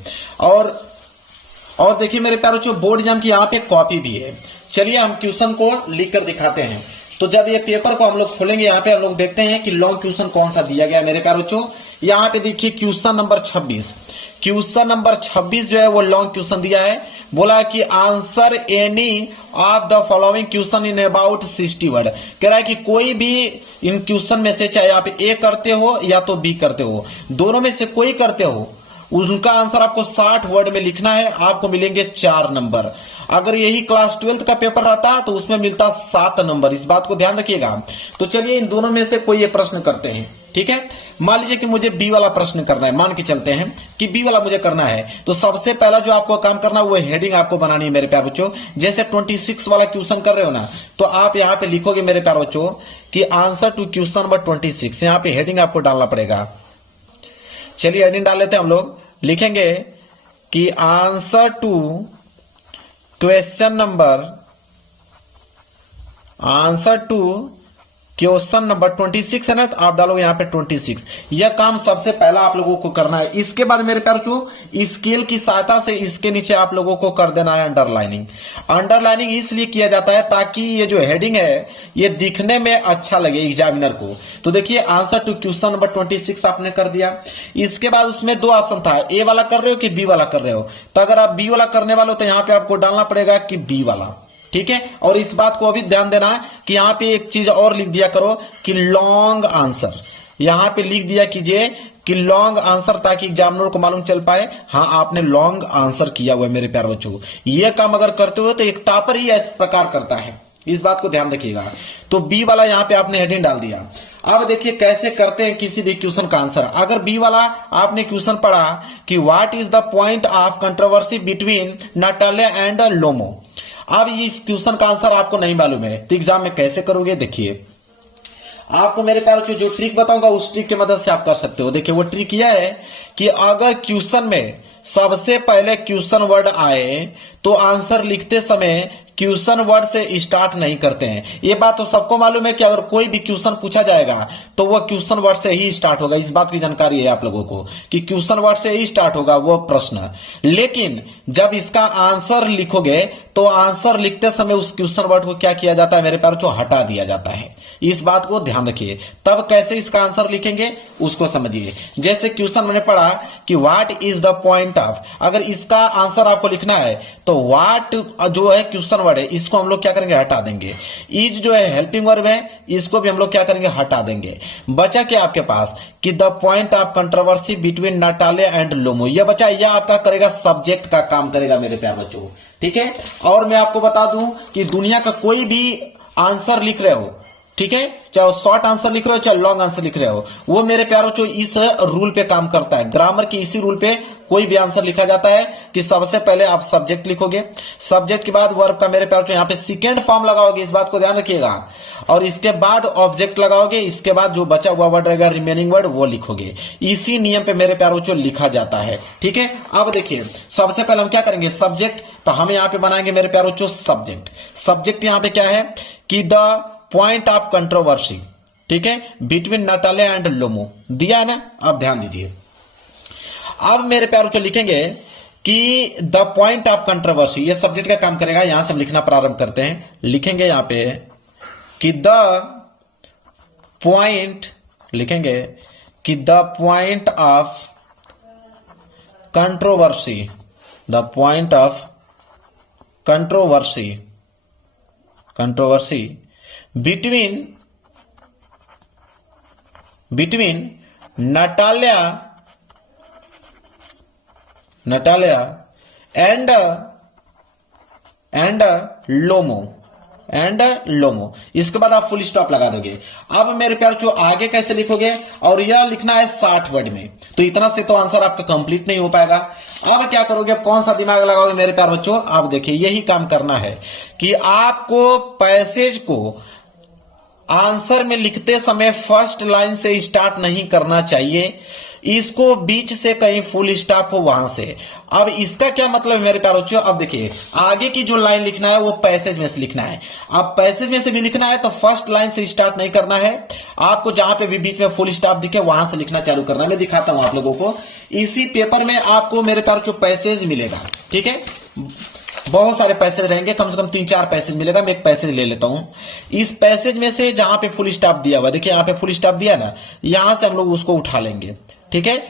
और देखिए मेरे प्यारे बच्चों, बोर्ड एग्जाम की यहाँ पे कॉपी भी है। चलिए हम क्वेश्चन को लिखकर दिखाते हैं। तो जब ये पेपर को हम लोग खोलेंगे, यहाँ पे हम लोग देखते हैं कि लॉन्ग क्वेश्चन कौन सा दिया गया है मेरे प्यारे बच्चों। यहाँ पे देखिए क्वेश्चन नंबर 26, क्वेश्चन नंबर 26 जो है वो लॉन्ग क्वेश्चन दिया है। बोला कि answer any of the following question in about 60 word. कह रहा है कि कोई भी इन क्वेश्चन में से, चाहे आप ए करते हो या तो बी करते हो, दोनों में से कोई करते हो, उनका आंसर आपको 60 वर्ड में लिखना है। आपको मिलेंगे 4 नंबर। अगर यही क्लास 12th का पेपर रहता तो उसमें मिलता 7 नंबर, इस बात को ध्यान रखिएगा। तो चलिए इन दोनों में से कोई ये प्रश्न करते हैं, ठीक है। मान लीजिए कि मुझे बी वाला प्रश्न करना है, मान के चलते हैं कि बी वाला मुझे करना है। तो सबसे पहला जो आपको काम करना है वो हेडिंग आपको बनानी है मेरे प्यारे बच्चों। जैसे 26 वाला क्वेश्चन कर रहे हो ना, तो आप यहाँ पे लिखोगे मेरे प्यारे बच्चों कि आंसर टू क्वेश्चन नंबर 26। यहाँ पे हेडिंग आपको डालना पड़ेगा। चलिए हेडिंग डाल लेते हैं हम लोग। लिखेंगे कि आंसर टू क्वेश्चन नंबर 26 है ना, तो आप डालोगे यहाँ पे 26। यह काम सबसे पहला आप लोगों को करना है। इसके बाद मेरे प्यारे बच्चों स्केल की सहायता से इसके नीचे आप लोगों को कर देना है अंडरलाइनिंग। अंडरलाइनिंग इसलिए किया जाता है ताकि ये जो हेडिंग है ये दिखने में अच्छा लगे एग्जामिनर को। तो देखिए आंसर टू क्वेश्चन नंबर 26 आपने कर दिया। इसके बाद उसमें 2 ऑप्शन था, ए वाला कर रहे हो कि बी वाला कर रहे हो। तो अगर आप बी वाला करने वाले हो तो यहाँ पे आपको डालना पड़ेगा कि बी वाला, ठीक है। और इस बात को अभी ध्यान देना कि यहां पे एक चीज और लिख दिया करो कि लॉन्ग आंसर। यहां पे लिख दिया कीजिए कि लॉन्ग आंसर, ताकि एग्जामिनर को मालूम चल पाए हाँ आपने लॉन्ग आंसर किया हुआ है मेरे प्यारे बच्चों। यह काम अगर करते हो तो एक टॉपर ही इस प्रकार करता है, इस बात को ध्यान रखिएगा। तो बी वाला यहां पे आपने हेडिंग डाल दिया। अब देखिए कैसे करते हैं किसी भी क्वेश्चन का आंसर। अगर बी वाला आपने क्वेश्चन पढ़ा कि what is the point of controversy between Natalia and Lomov. अब इस क्वेश्चन का आंसर आपको नहीं मालूम है तो एग्जाम में कैसे करोगे, देखिए आपको मेरे प्यारे बच्चों जो ट्रिक बताऊंगा उस ट्रिक की मदद से आप कर सकते हो। देखिए वो ट्रिक यह है कि अगर क्वेश्चन में सबसे पहले क्वेश्चन वर्ड आए तो आंसर लिखते समय क्वेश्चन वर्ड से स्टार्ट नहीं करते हैं। ये बात तो सबको मालूम है कि अगर कोई भी क्वेश्चन पूछा जाएगा तो वो क्वेश्चन वर्ड से ही स्टार्ट होगा। इस बात की जानकारी है आप लोगों को कि क्वेश्चन वर्ड से ही स्टार्ट होगा वो प्रश्न। लेकिन जब इसका आंसर लिखोगे तो आंसर लिखते समय उस क्वेश्चन वर्ड को क्या किया जाता है मेरे प्यारे बच्चों, हटा दिया जाता है। इस बात को ध्यान रखिए। तब कैसे इसका आंसर लिखेंगे उसको समझिए। जैसे क्वेश्चन मैंने पढ़ा कि what is the point of, अगर इसका आंसर आपको लिखना है तो व्हाट जो है क्वेश्चन वर्ड है इसको हम लोग क्या करेंगे, हटा देंगे। इज जो है हेल्पिंग वर्ब है इसको भी हम लोग क्या करेंगे, हटा देंगे। बचा क्या आपके पास कि the point of controversy between Natalia and Lomov. यह बचा, यह आपका करेगा सब्जेक्ट का काम करेगा मेरे प्यारे बच्चों, ठीक है। और मैं आपको बता दूं कि दुनिया का कोई भी आंसर लिख रहे हो, ठीक है, चाहे शॉर्ट आंसर लिख रहे हो चाहे लॉन्ग आंसर लिख रहे हो, वो मेरे प्यारों जो इस रूल पे काम करता है। ग्रामर की इसी रूल पे कोई भी आंसर लिखा जाता है कि सबसे पहले आप सब्जेक्ट लिखोगे, सब्जेक्ट के बाद वर्ब का मेरे प्यारों यहाँ पे सेकेंड फॉर्म लगाओगे, इस बात को ध्यान रखिएगा। और इसके बाद ऑब्जेक्ट लगाओगे, इसके बाद जो बचा हुआ वर्ड रहेगा रिमेनिंग वर्ड वो लिखोगे। इसी नियम पे मेरे प्यारों जो लिखा जाता है, ठीक है। अब देखिए सबसे पहले हम क्या करेंगे, सब्जेक्ट। तो हम यहाँ पे बनाएंगे मेरे प्यारों जो सब्जेक्ट। सब्जेक्ट यहाँ पे क्या है कि द पॉइंट ऑफ कंट्रोवर्सी, ठीक है, बिटवीन नाटालिया एंड लोमो दिया है ना। अब ध्यान दीजिए, अब मेरे प्यारों को लिखेंगे कि द पॉइंट ऑफ कंट्रोवर्सी, ये सब्जेक्ट का काम करेगा। यहां से हम लिखना प्रारंभ करते हैं। लिखेंगे यहां पे कि द पॉइंट, लिखेंगे कि the point of controversy, the point of controversy between between Natalia and Lomov. इसके बाद आप फुल स्टॉप लगा दोगे। अब मेरे प्यार जो आगे कैसे लिखोगे, और यह लिखना है 60 वर्ड में, तो इतना से तो आंसर आपका कंप्लीट नहीं हो पाएगा। अब क्या करोगे, कौन सा दिमाग लगाओगे मेरे प्यार बच्चों, आप देखिए यही काम करना है कि आपको पैसेज को आंसर में लिखते समय फर्स्ट लाइन से स्टार्ट नहीं करना चाहिए, इसको बीच से कहीं फुल स्टॉप हो वहां से। अब इसका क्या मतलब है मेरे प्यारे बच्चों, अब देखिए आगे की जो लाइन लिखना है वो पैसेज में से लिखना है। अब पैसेज में से भी लिखना है तो फर्स्ट लाइन से स्टार्ट नहीं करना है, आपको जहां पे भी बीच में फुल स्टॉप दिखे वहां से लिखना चालू करना है। मैं दिखाता हूं आप लोगों को, इसी पेपर में आपको मेरे प्यारे बच्चों पैसेज मिलेगा, ठीक है, बहुत सारे पैसेज रहेंगे, कम से कम 3-4 पैसेज मिलेगा। मैं एक पैसेज ले लेता हूं, इस पैसेज में से जहां पे फुल स्टॉप दिया हुआ, देखिए यहां पे फुल स्टॉप दिया ना, यहां से हम लोग उसको उठा लेंगे, ठीक है।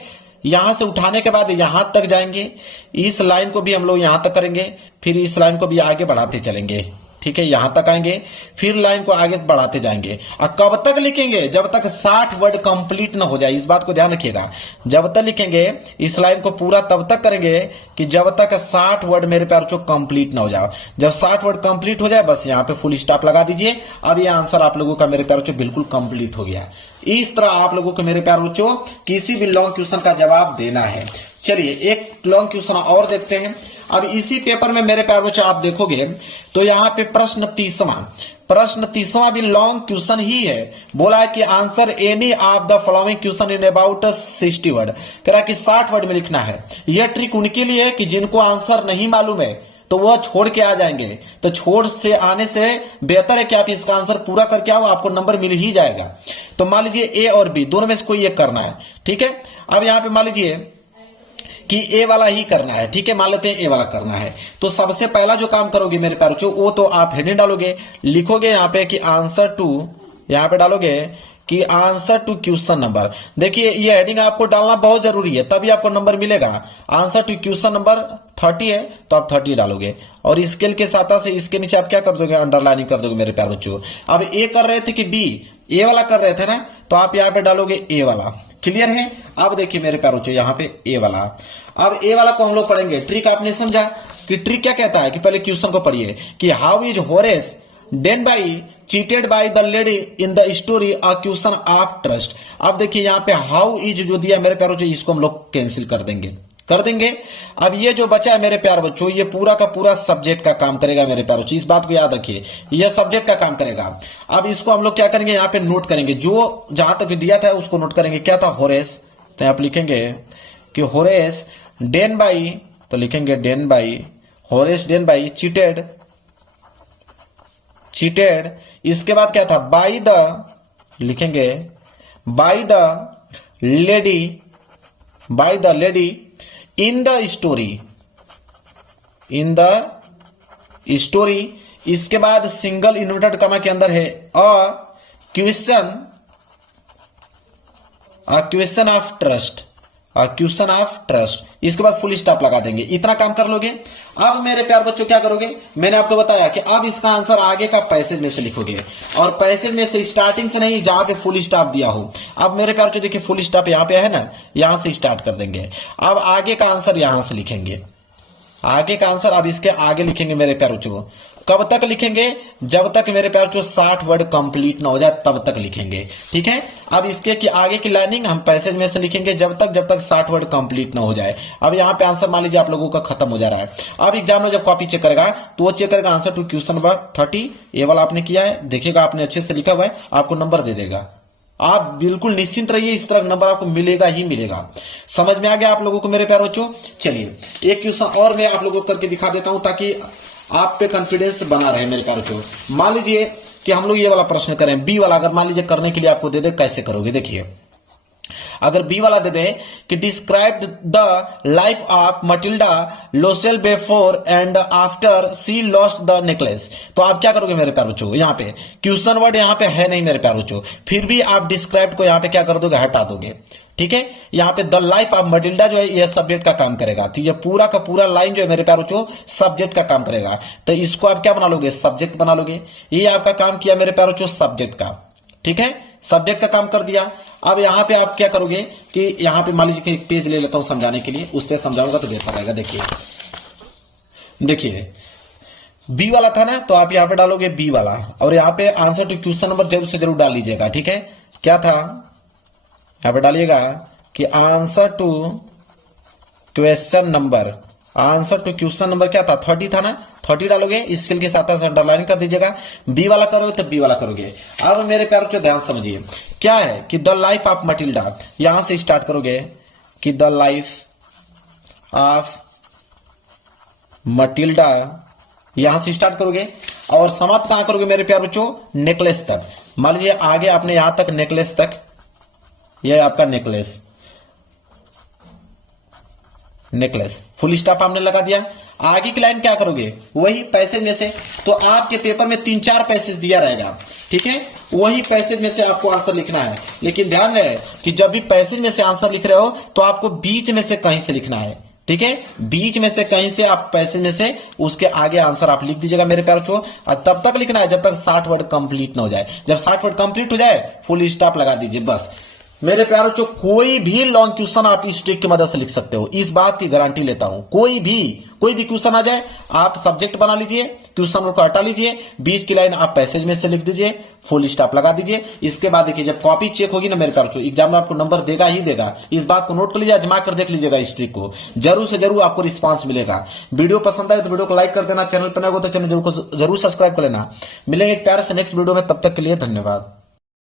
यहां से उठाने के बाद यहां तक जाएंगे, इस लाइन को भी हम लोग यहां तक करेंगे, फिर इस लाइन को भी आगे बढ़ाते चलेंगे, ठीक है, यहां तक आएंगे, फिर लाइन को आगे बढ़ाते जाएंगे। और कब तक लिखेंगे, जब तक 60 वर्ड कंप्लीट ना हो जाए, इस बात को ध्यान रखिएगा। जब तक लिखेंगे इस लाइन को पूरा तब तक करेंगे कि जब तक 60 वर्ड मेरे प्यार बच्चों कंप्लीट ना हो जाए। जब 60 वर्ड कंप्लीट हो जाए बस यहां पे फुल स्टॉप लगा दीजिए। अब ये आंसर आप लोगों का मेरे प्यार बच्चों बिल्कुल कंप्लीट हो गया। इस तरह आप लोगों को मेरे प्यार बच्चों किसी भी लॉन्ग क्वेश्चन का जवाब देना है। चलिए एक लॉन्ग क्वेश्चन और देखते हैं। अब इसी पेपर में मेरे प्यार बच्चों आप देखोगे तो यहाँ पे प्रश्न 30वां भी लॉन्ग क्वेश्चन ही है। बोला है कि answer any of the following question in about 60 word, कह रहा है कि 60 वर्ड में लिखना है। यह ट्रिक उनके लिए है कि जिनको आंसर नहीं मालूम है तो वह छोड़ के आ जाएंगे, तो छोड़ से आने से बेहतर है कि आप इसका आंसर पूरा करके आओ, आपको नंबर मिल ही जाएगा। तो मान लीजिए ए और बी दोनों में से कोई एक करना है, ठीक है। अब यहां पे मान लीजिए कि ए वाला ही करना है, ठीक है, मान लेते हैं ए वाला करना है। तो सबसे पहला जो काम करोगे मेरे प्यारे बच्चों, वो तो आप हेडिंग डालोगे, लिखोगे यहां पे कि आंसर टू, यहां पे डालोगे कि आंसर टू क्वेश्चन नंबर। देखिए ये हेडिंग आपको डालना बहुत जरूरी है, तभी आपको नंबर मिलेगा। आंसर टू क्वेश्चन नंबर 30 है तो आप 30 डालोगे, और स्केल के साथ से इसके नीचे आप क्या कर दोगे, अंडरलाइनिंग कर दोगे मेरे प्यारे बच्चों। अब ए कर रहे थे कि बी, ए वाला कर रहे थे ना, तो आप यहाँ पे डालोगे ए वाला। क्लियर है। अब देखिए मेरे प्यारे बच्चों यहाँ पे ए वाला, अब ए वाला को हम लोग पढ़ेंगे। ट्रिक आपने समझा कि ट्रिक क्या कहता है कि पहले क्वेश्चन को पढ़िए कि how is Horace Danby cheated by the lady in the story a question of trust. अब देखिए यहाँ पे हाउ इज जो दिया मेरे प्यारे बच्चों, इसको हम लोग कैंसिल कर देंगे। अब ये जो बचा है मेरे प्यार बच्चों, ये पूरा का पूरा सब्जेक्ट का काम करेगा मेरे प्यार बच्चों, इस बात को याद रखिए, ये सब्जेक्ट का काम करेगा। अब इसको हम लोग क्या करेंगे, यहाँ पे नोट करेंगे, जो जहां तक दिया था उसको नोट करेंगे। क्या था, होरेस, तो यहाँ पे लिखेंगे कि होरेस डेन बाई, तो लिखेंगे Danby, Horace Danby cheated. इसके बाद क्या था, बाई द, लिखेंगे by the lady in the story. इसके बाद सिंगल इन्वर्टेड कमा के अंदर है अ क्वेश्चन ऑफ ट्रस्ट। इसके बाद फुल स्टॉप लगा देंगे। इतना काम कर लोगे। अब मेरे प्यार बच्चों क्या करोगे, मैंने आपको बताया कि अब इसका आंसर आगे का पैसेज में से लिखोगे, और पैसेज में से स्टार्टिंग से नहीं, जहां पे फुल स्टॉप दिया हो। अब मेरे प्यार बच्चों देखिए फुल स्टॉप यहां पे है ना, यहां से स्टार्ट कर देंगे। अब आगे का आंसर यहां से लिखेंगे, आगे का आंसर अब इसके आगे लिखेंगे मेरे प्यार बच्चों। कब तक लिखेंगे, जब तक मेरे प्यार बच्चों 60 वर्ड कंप्लीट ना हो जाए तब तक लिखेंगे, ठीक है। अब इसके कि आगे की लाइनिंग हम पैसेज में से लिखेंगे जब तक 60 वर्ड कंप्लीट ना हो जाए। अब यहाँ पे आंसर मान लीजिए आप लोगों का खत्म हो जा रहा है। अब एग्जाम में जब कॉपी चेक करेगा तो वो चेक करेगा आंसर टू क्वेश्चन नंबर 30, ये वाला आपने किया है, देखिएगा आपने अच्छे से लिखा हुआ है, आपको नंबर दे देगा। आप बिल्कुल निश्चिंत रहिए, इस तरह नंबर आपको मिलेगा ही मिलेगा। समझ में आ गया आप लोगों को मेरे प्यारे बच्चों। चलिए एक क्वेश्चन और मैं आप लोगों को करके दिखा देता हूं ताकि आप पे कॉन्फिडेंस बना रहे मेरे प्यारे बच्चों। मान लीजिए कि हम लोग ये वाला प्रश्न करें, बी वाला अगर मान लीजिए करने के लिए आपको दे दे, कैसे करोगे देखिए। अगर बी वाला दे दे कि describe the life of Matilda Loisel before and after she lost the necklace, तो आप क्या करोगे मेरे प्यारे बच्चों, यहाँ पे क्वेश्चन वर्ड यहाँ पे है नहीं मेरे प्यारे बच्चों, फिर भी आप डिस्क्राइब को यहाँ पे क्या कर दोगे, हटा दोगे, ठीक है। यहाँ पे द लाइफ ऑफ मटिल्डा जो है ये सब्जेक्ट का काम करेगा, तो ये पूरा का पूरा लाइन जो है मेरे प्यारे बच्चों सब्जेक्ट का काम करेगा। तो इसको आप क्या बना लोगे, सब्जेक्ट बना लोगे। ये आपका काम किया मेरे प्यारे बच्चों सब्जेक्ट का, ठीक है, सब्जेक्ट का काम कर दिया। अब यहाँ पे आप क्या करोगे कि यहाँ पे मान लीजिए कि एक पेज ले लेता हूं समझाने के लिए, उस पर समझाऊंगा तो बेहतर रहेगा। देखिए बी वाला था ना, तो आप यहाँ पे डालोगे बी वाला, और यहाँ पे आंसर टू क्वेश्चन नंबर जरूर से जरूर डाल लीजिएगा, ठीक है। क्या था यहाँ पे डालिएगा कि answer to question number, answer to question number क्या था 30 था ना, 30 डालोगे, स्केल के साथ अंडरलाइन कर दीजिएगा। बी वाला करोगे तो बी वाला करोगे। अब मेरे प्यारों को ध्यान समझिए, क्या है कि द लाइफ ऑफ मटिल्डा, यहां से स्टार्ट करोगे कि द लाइफ ऑफ मटिल्डा, यहां से स्टार्ट करोगे और समाप्त कहां करोगे मेरे प्यारे बच्चों, नेकलेस तक। मान लीजिए आगे आपने यहां तक नेकलेस तक, यह आपका नेकलेस, नेकलेस फुल स्टॉप आपने लगा दिया। आगे की लाइन क्या करोगे, वही पैसेज में से, तो आपके पेपर में 3-4 पैसेज दिया रहेगा, ठीक है, वही पैसेज में से आपको आंसर लिखना है। लेकिन ध्यान रहे कि जब भी पैसेज में से आंसर लिख रहे हो तो आपको बीच में से कहीं से लिखना है, ठीक है, बीच में से कहीं से आप पैसेज में से उसके आगे आंसर आप लिख दीजिएगा मेरे प्यारे बच्चों। और तब तक लिखना है जब तक 60 वर्ड कंप्लीट ना हो जाए। जब 60 वर्ड कंप्लीट हो जाए फुल स्टॉप लगा दीजिए बस। मेरे प्यारे बच्चों कोई भी लॉन्ग क्वेश्चन आप इस ट्रिक की मदद से लिख सकते हो, इस बात की गारंटी लेता हूं। कोई भी क्वेश्चन आ जाए, आप सब्जेक्ट बना लीजिए, क्वेश्चन को हटा लीजिए, बीच की लाइन आप पैसेज में से लिख दीजिए, फुल स्टॉप लगा दीजिए। इसके बाद देखिए जब कॉपी चेक होगी ना मेरे प्यारे बच्चों, एग्जाम में आपको नंबर देगा ही देगा। इस बात को नोट कर लीजिए, आजमा कर देख लीजिएगा इस ट्रिक को, जरूर से जरूर आपको रिस्पांस मिलेगा। वीडियो पसंद आए तो वीडियो को लाइक कर देना, चैनल पर नए हो तो चैनल जरूर सब्सक्राइब कर लेना। मिलेंगे एक प्यारे से नेक्स्ट वीडियो में, तब तक के लिए धन्यवाद।